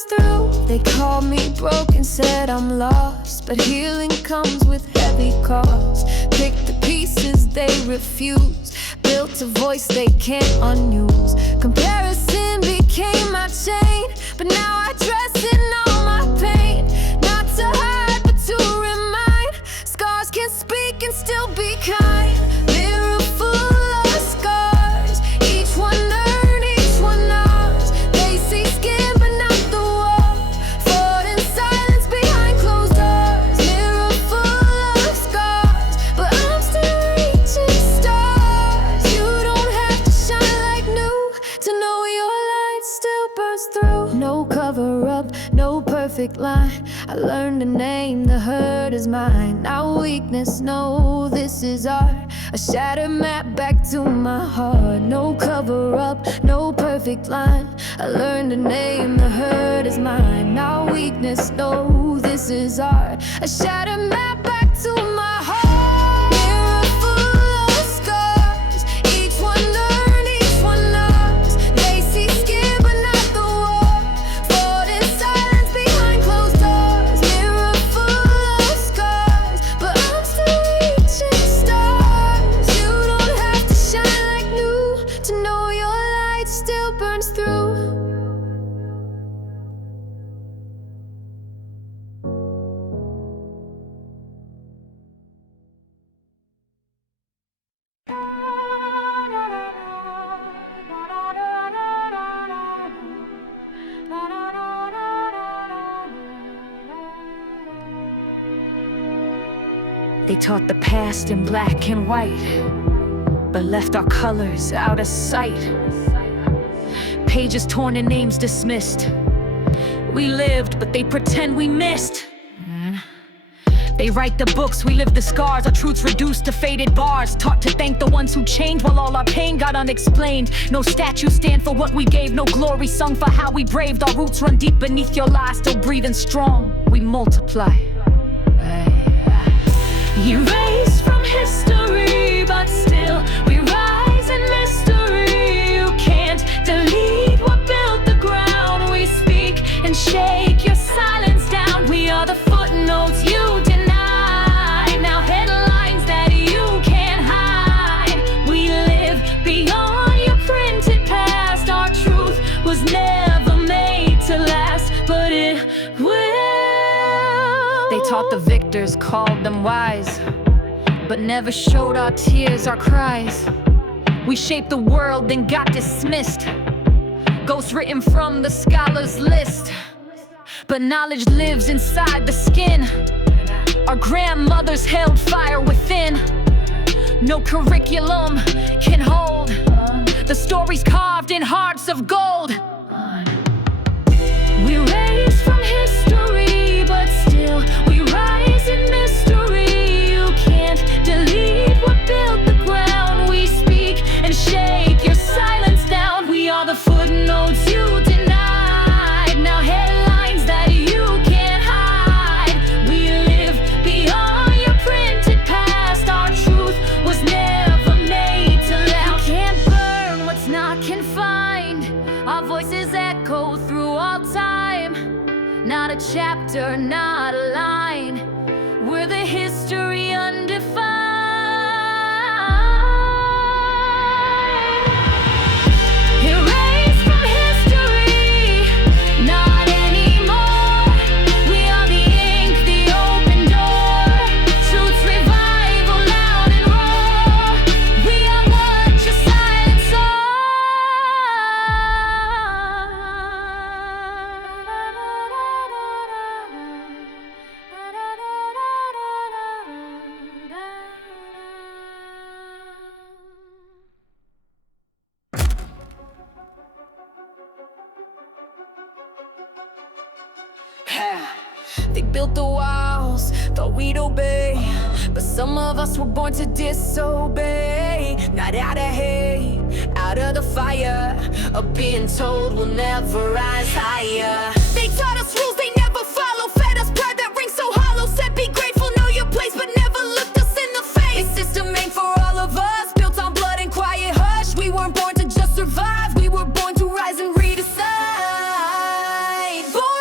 burst through. They called me broken, said I'm lost, but healing comes with heavy cost. Pick the pieces they refuse, built a voice they can't unuse. Comparison became my chain, but now I dress in all my pain. Not to hide, but to remind. Scars can speak and still be kind. Mirror full of scars, each one earned, each one ours. They see skin but not the wall, fought in silence behind closed doors. Mirror full of scars, but I'm still reaching stars. You don't have to shine like new to know your light still burns through. No cover up, no perfect line. I learned to name the hurt as mine. Now weakness, no, this is art. A shattered map back to my heart. No cover up, no perfect line. I learned to name the hurt as mine. Now weakness, no, this is art. A shattered map back to my heart. Mirror full of scars, each one earned, each one ours. They see skin but not the wall, fought in silence behind closed doors. Mirror full of scars, but I'm still reaching stars. You don't have to shine like new to know your light still burns through. They taught the past in black and white, but left our colors out of sight. Pages torn and names dismissed. We lived, but they pretend we missed. They write the books, we live the scars. Our truths reduced to faded bars. Taught to thank the ones who changed while all our pain got unexplained. No statues stand for what we gave, no glory sung for how we braved. Our roots run deep beneath your lies, still breathing strong. We multiply. Erased from history, but still we rise in mystery. You can't delete what built the ground. We speak and shake your silence down. We are the footnotes you denied, now headlines that you can't hide. We live beyond your printed past. Our truth was never made to last, but it will. They taught the victors, called them wise, but never showed our tears, our cries. We shaped the world, then got dismissed. Ghosts written from the scholar's list, but knowledge lives inside the skin. Our grandmothers held fire within. No curriculum can hold the stories carved in hearts of gold. We raised from history, but still we rise in mystery. You can't delete what built the ground. We speak and shake your silence down. We are the footnotes you denied, now headlines that you can't hide. We live beyond your printed past. Our truth was never made to last. You can't burn what's not confined. Our voices echo through all time. Not a chapter, not a line. We're the history undefined. Erased from history, not anymore. We are the ink, the open door. Truth's revival, loud and raw. We are what your silence They built the walls, thought we'd obey, but some of us were born to disobey. Not out of hate, out of the fire of being told we'll never rise higher. They taught us rules they never follow, fed us pride that rings so hollow. Said be grateful, know your place, but never looked us in the face. A system aimed for all of us, built on blood and quiet hush. We weren't born to just survive, we were born to rise and redecide. Born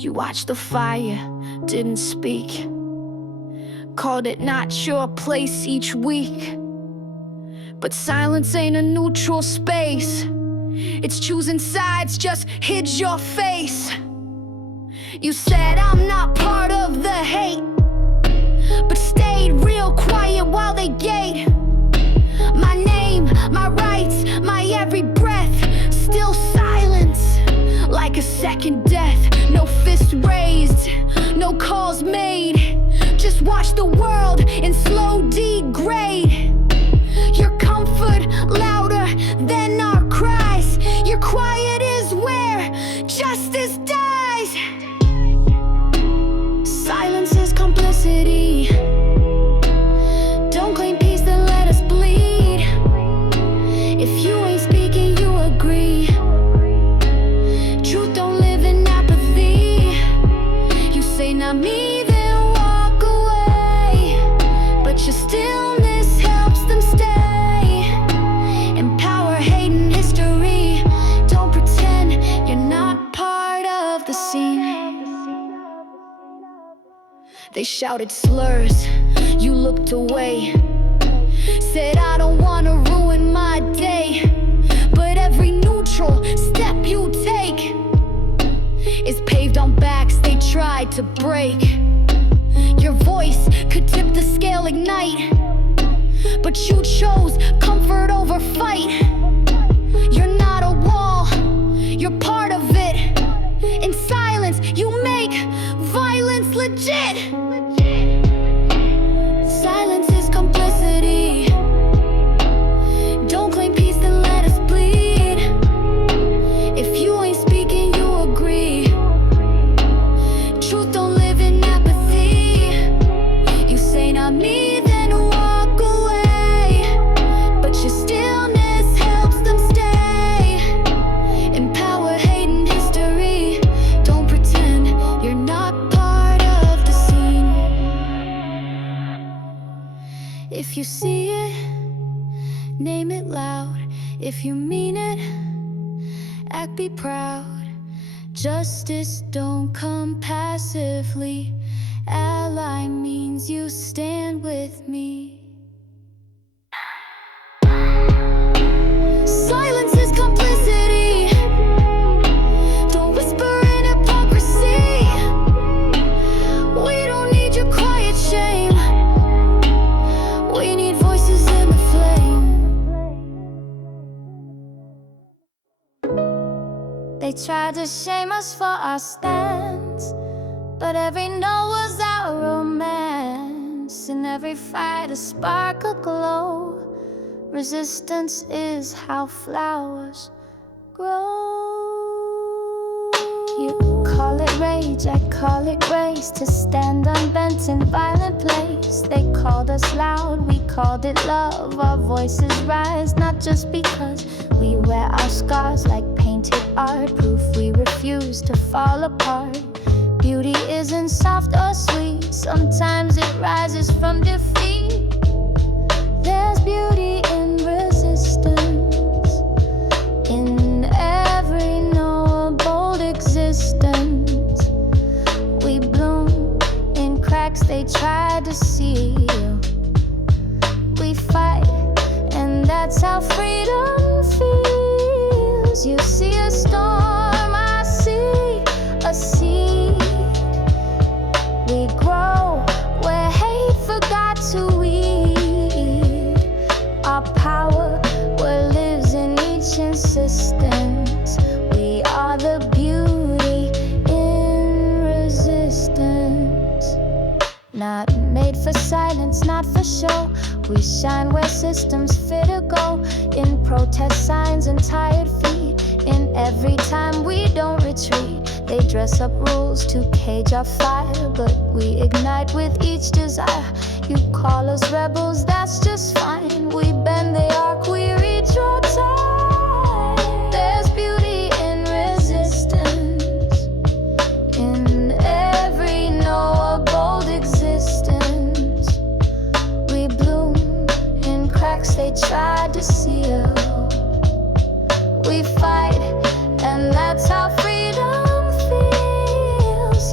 You watched the fire, didn't speak, called it not your place each week. But silence ain't a neutral space, it's choosing sides, just hid your face. You said I'm not part of the hate, but stayed real quiet while they gate. My name, my rights, my every breath, still silence, like a second death. No fist raised, no calls made, just watch the world in slow degrade. Your comfort louder than our cries, your quiet is where justice dies. Silence is complicity. Don't claim peace, then let us bleed. If you ain't speaking, you agree. Truth don't live in apathy. You say not me, then walk away, but your stillness helps them stay. In power, hate, and history, don't pretend you're not part of the scene. They shouted slurs, you looked away, said I don't wanna ruin my day. But every neutral step you take is paved on backs they tried to break. Your voice could tip the scale, ignite, but you chose comfort over fight. You're not a wall, you're part of it. In silence, you make violence legit. Silence is complicity. Don't claim peace, then let us bleed. If you ain't speaking, you agree. Truth don't live in apathy. You say not me, then walk away, but your stillness helps them stay. In power, hate, and history, don't pretend you're not part of the scene. If you see it, name it loud. If you mean it, act, be proud. Justice don't come passively. Ally means you stand with me. Silence is complicity. Don't whisper in hypocrisy. We don't need your quiet shame. We need voices in the flame. They tried to shame us for our stance, but every no was our romance. In every fight a spark, a glow. Resistance is how flowers grow. You call it rage, I call it grace. To stand unbent in violent place. They called us loud, we called it love. Our voices rise, not just because we wear our scars like painted art. Proof we refuse to fall apart. Beauty isn't soft or sweet, sometimes it rises from defeat. There's beauty in resistance, in every no bold existence. We bloom in cracks they tried to seal. We fight, and that's how freedom feels. You see a storm, I see a seed. We grow where hate forgot to weed. Our power where lives in each insistence. We are the beauty in resistance. Not made for silence, not for show. We shine where systems fit to go. In protest signs and tired feet. In every time we don't retreat. They dress up rules to cage our fire, but we ignite with each desire. You call us rebels, that's just fine. We bend the arc, we redraw time. There's beauty in resistance, in every no bold existence. We bloom in cracks they tried to seal. We fight, and that's how freedom feels.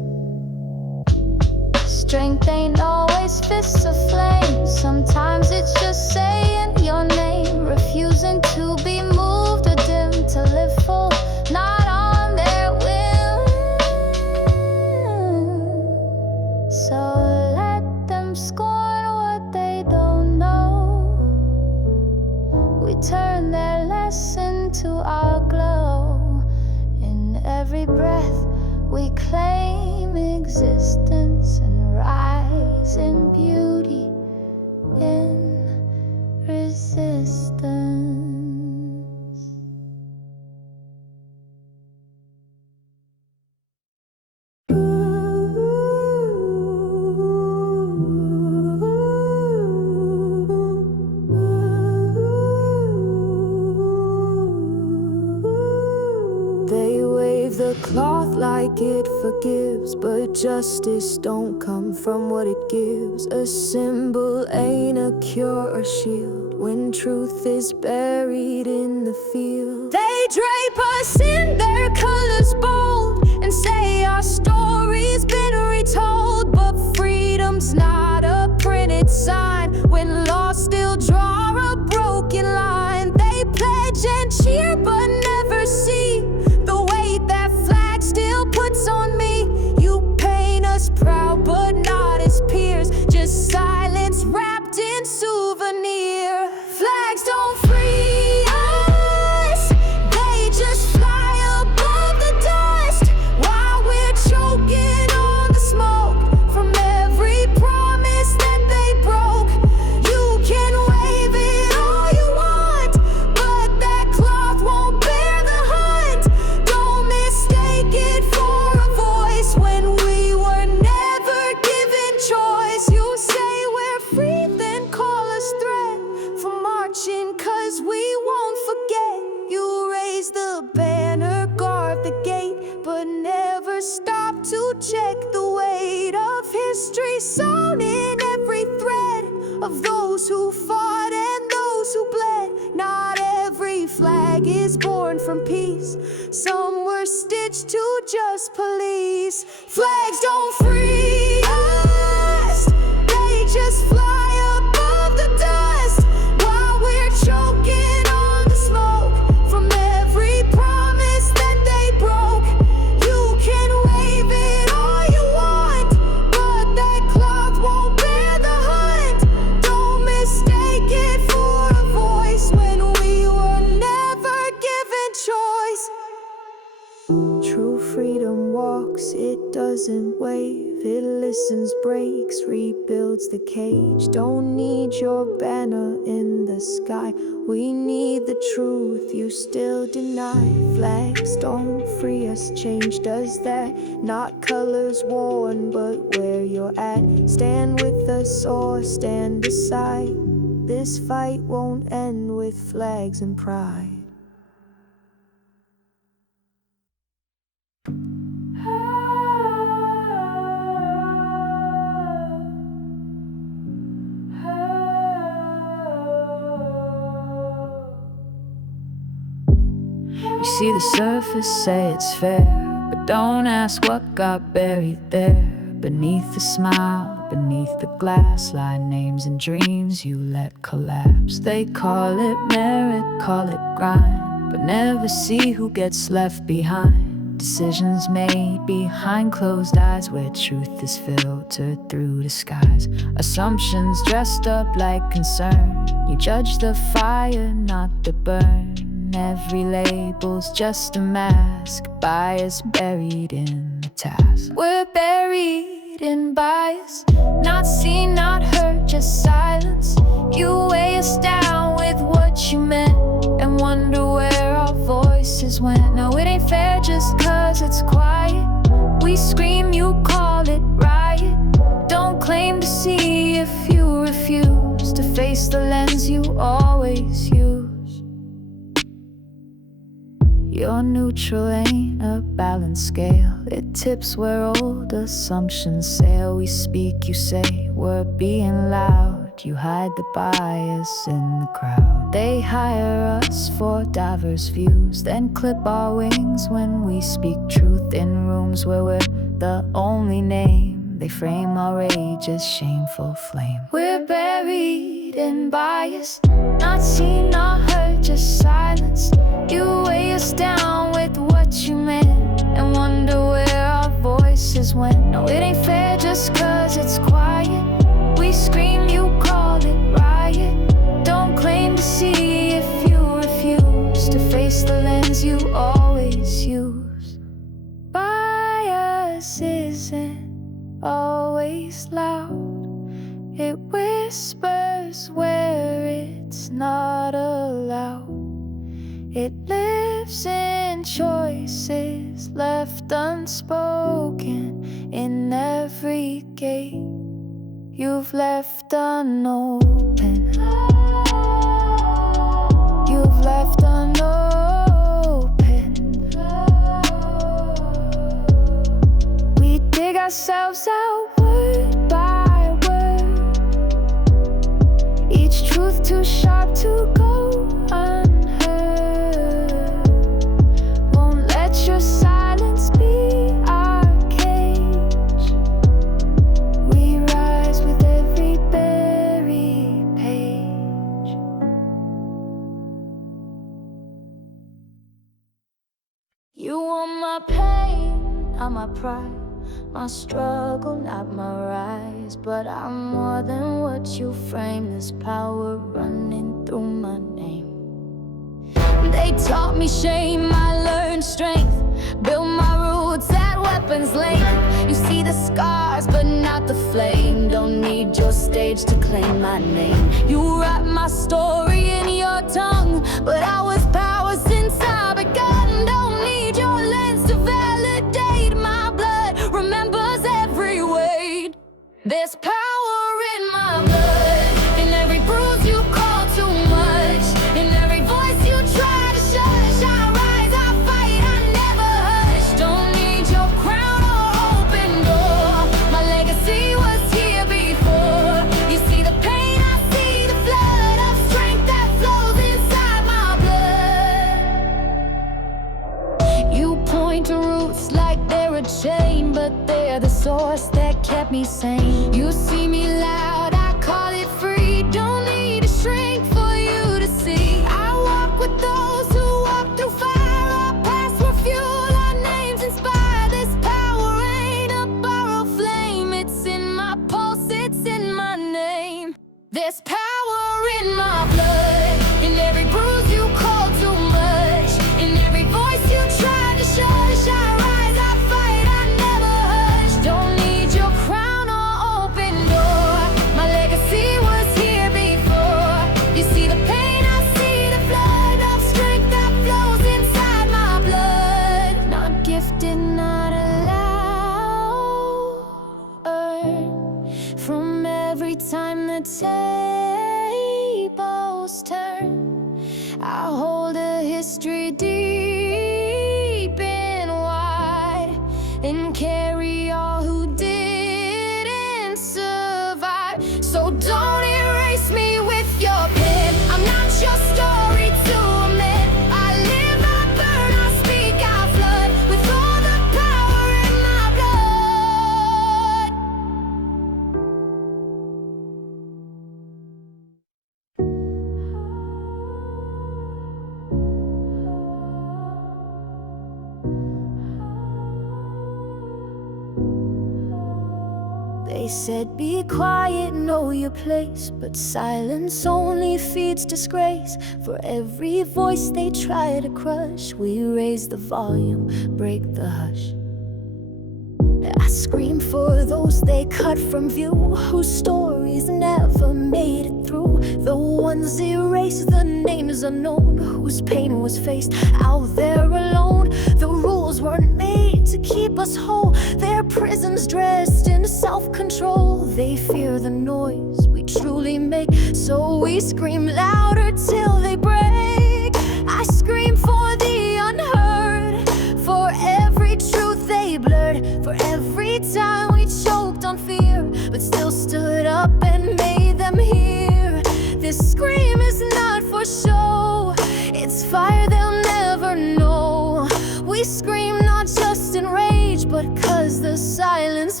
the flame. Sometimes it's just saying your name, refusing to be moved or dim, to live full, not on their will. So let them scorn what they don't know. We turn their lesson to our glow. In every breath we claim existence and rise in beauty, in resistance. They wave the cloth like it forgives, but justice don't come from what it gives. A symbol ain't a cure or shield when truth is buried in the field. They drape us in their colors bold and say our story's been retold, but freedom's not a printed sign when laws still draw a broken line. They pledge and cheer but never see the weight that flag still puts on me. You paint us proud but not as peers, just silence wrapped in souvenir. Flags don't free us, they just fly above the dust while we're choking on the smoke from every promise that they broke. You can wave it all you want, but that cloth won't bear the hunt. Don't mistake it for a voice when we were never given choice. You say we're free, then call us threat for marching, 'cause we won't forget. You raise the banner, guard the gate, but never stop to check the weight of history sewn in every thread of those who fought and those who bled. Not every flag is born from peace, some were stitched to just police. Flags don't free us, they just fly above the dust while we're choking on the smoke from every promise that they broke. You can wave it all you want, but that cloth won't bear the hunt. Don't mistake it for a voice when we were never given choice. True freedom walks, it doesn't wave, it listens, breaks, rebuilds the cage. Don't need your banner in the sky, we need the truth you still deny. Flags don't free us, change does that. Not colors worn, but where you're at. Stand with us or stand aside. This fight won't end with flags and pride. You see the surface, say it's fair, but don't ask what got buried there. Beneath the smile, beneath the glass, lie names and dreams you let collapse. They call it merit, call it grind, but never see who gets left behind. Decisions made behind closed eyes, where truth is filtered through disguise. Assumptions dressed up like concern, you judge the fire, not the burn. Every label's just a mask, bias buried in the task. We're buried in bias, not seen, not heard, just silence. You weigh us down with what you meant and wonder where our voices went. No, it ain't fair just 'cause it's quiet. We scream, you call it riot. Don't claim to see if you refuse to face the lens you always use. Your neutral ain't a balanced scale, it tips where old assumptions sail. We speak, you say we're being loud, you hide the bias in the crowd. They hire us for diverse views, then clip our wings when we speak truth in rooms where we're the only name They frame our rage as shameful flame. We're buried in bias, not seen, not heard, just silenced. You weigh us down with what you meant and wonder where our voices went. No, it ain't fair just cause it's quiet. We scream, you call it riot. Don't claim to see if you refuse to face the lens you always use. Bias isn't always loud. It whispers where it's not allowed. It lives in choices left unspoken, in every gate you've left unopened. You've left unopened. We dig ourselves out word by word, each truth too sharp to go unheard. Won't let your silence be our cage. We rise with every buried page. You are my pain, not my pride, my struggle, not my rise. But I'm more than what you frame. There's power running through my name. They taught me shame, I learned strength. Built my roots at weapons length. You see the scars, but not the flame. Don't need your stage to claim my name. You write my story in your tongue, but I was power since I begun. Don't need your lens to validate. My blood remembers every weight. There's power in my blood, in every bruise you call too much, in every voice you try to shush. I rise, I fight, I never hush. Don't need your crown or open door. My legacy was here before. You see the pain, I see the flood of strength that flows inside my blood. You point to roots like they're a chain, but they're the source that kept me sane. You see me loud, I call it free. Don't need to shrink for you to see. I walk with those who walk through fire. Our past were fuel, our names inspire. This power ain't a borrowed flame. It's in my pulse, it's in my name. There's power in my blood, in every bruise you call too much, in every voice you try to shush. I rise, I fight, I never hush. Don't need your crown or open door. My legacy was here before. You see the pain, I see the flood of strength that flows inside my blood. Not gifted, not allowed. Earned from every time the tables turn. I hold a history deep and wide, and carry all who didn't survive. So don't erase me with your pen. I'm not your story to omit. I live, I burn, I speak, I flood with all the power in my blood. They said be quiet, know your place, but silence only feeds disgrace. For every voice they try to crush, we raise the volume, break the hush. I scream for those they cut from view, whose stories never made it through. The ones erased, the names unknown, whose pain was faced out there alone. The rules weren't made to keep us whole. Their prisons dressed in self-control. They fear the noise we truly make, so we scream louder till they break. I scream for the unheard, for every truth they blurred, for every time we choked on fear, but still stood up and made them hear. This scream is not for show, it's fire they'll never know. We scream not just in rage, but 'cause the silence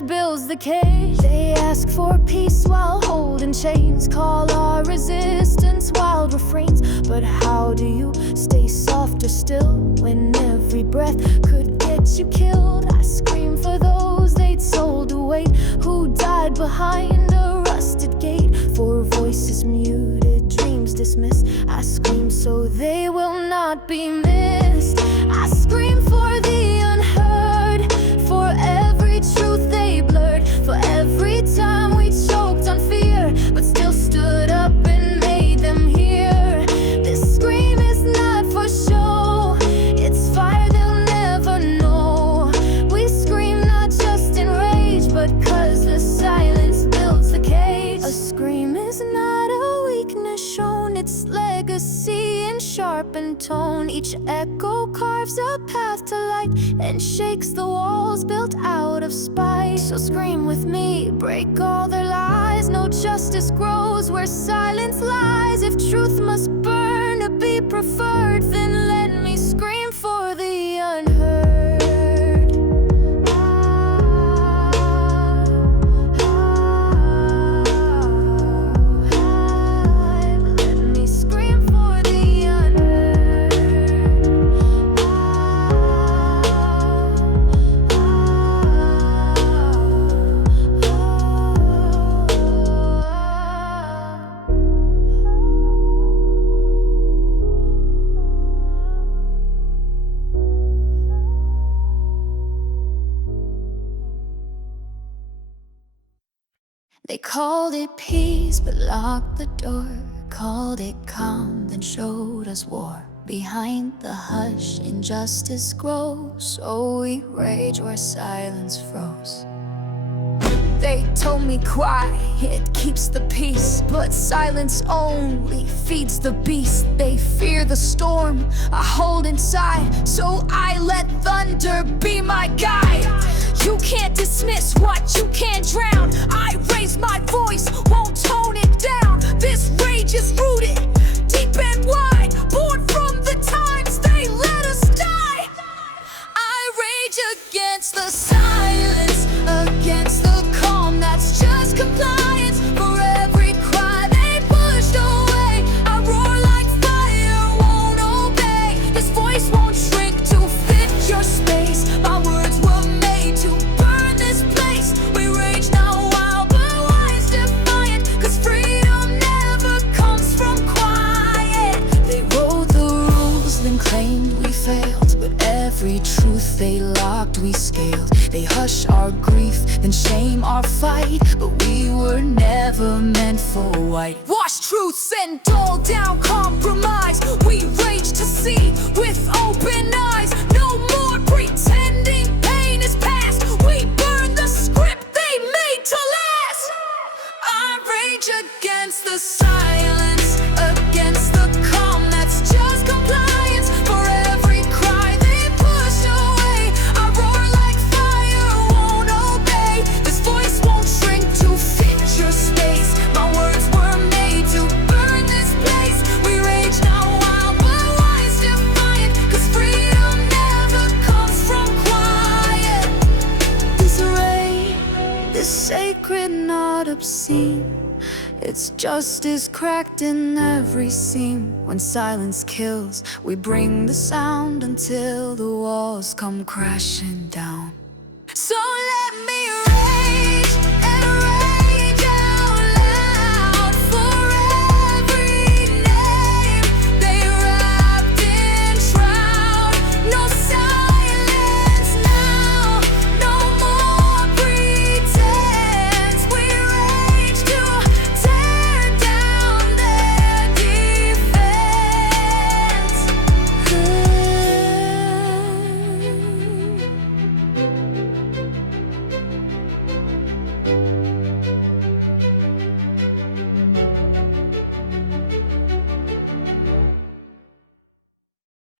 builds the cage. They ask for peace while holding chains, call our resistance wild refrains. But how do you stay soft or still when every breath could get you killed? I scream for those they'd sold away, who died behind a rusted gate. For voices muted, dreams dismissed, I scream so they will not be missed. I scream for the unheard, for every truth they blurred, for every time we choked on fear, but still stood up and made them hear. This scream is not for show, it's fire they'll never know. We scream not just in rage, but 'cause the silence builds the cage. A scream is not a weakness shown, it's legacy in sharpened tone. Each echo carves a path to light and shakes the walls built out of spite. So scream with me, break all their lies. No justice grows where silence lies. If truth must burn to be preferred, then let me scream for the unheard. Let me scream for the unheard. They called it peace, but locked the door. Called it calm, then showed us war. Behind the hush, injustice grows, so we rage where silence froze. They told me quiet keeps the peace, but silence only feeds the beast. They fear the storm I hold inside, so I let thunder be my guide. You can't dismiss what you can't drown. I raise my voice, won't tone it down. This rage is rooted deep and wide, born from the times they let us die. I rage against the silence, against the calm that's just compliance. For every cry they pushed away, I roar like fire, won't obey. This voice won't shrink to fit your space. My words were made to burn this place. We rage now wild, but wise, defiant, 'cause freedom never comes from quiet. They wrote the rules, then claimed we failed, but every truth they locked we scaled. They hush our grief, then shame our fight, but we were never meant for white. Wash truths and dull down compromise. We rage to see with open eyes. No more pretending pain is past. We burn the script they made to last. I rage against the silence, against the calm that's just compliance. For every cry they push away, I roar like fire, won't obey. This voice won't shrink to fit your space. My words were made to burn this place. We rage now wild, but wise, defiant, 'cause freedom never comes from quiet. This rage is sacred, not obscene. It's justice cracked in every seam. When silence kills, we bring the sound until the walls come crashing down. So let me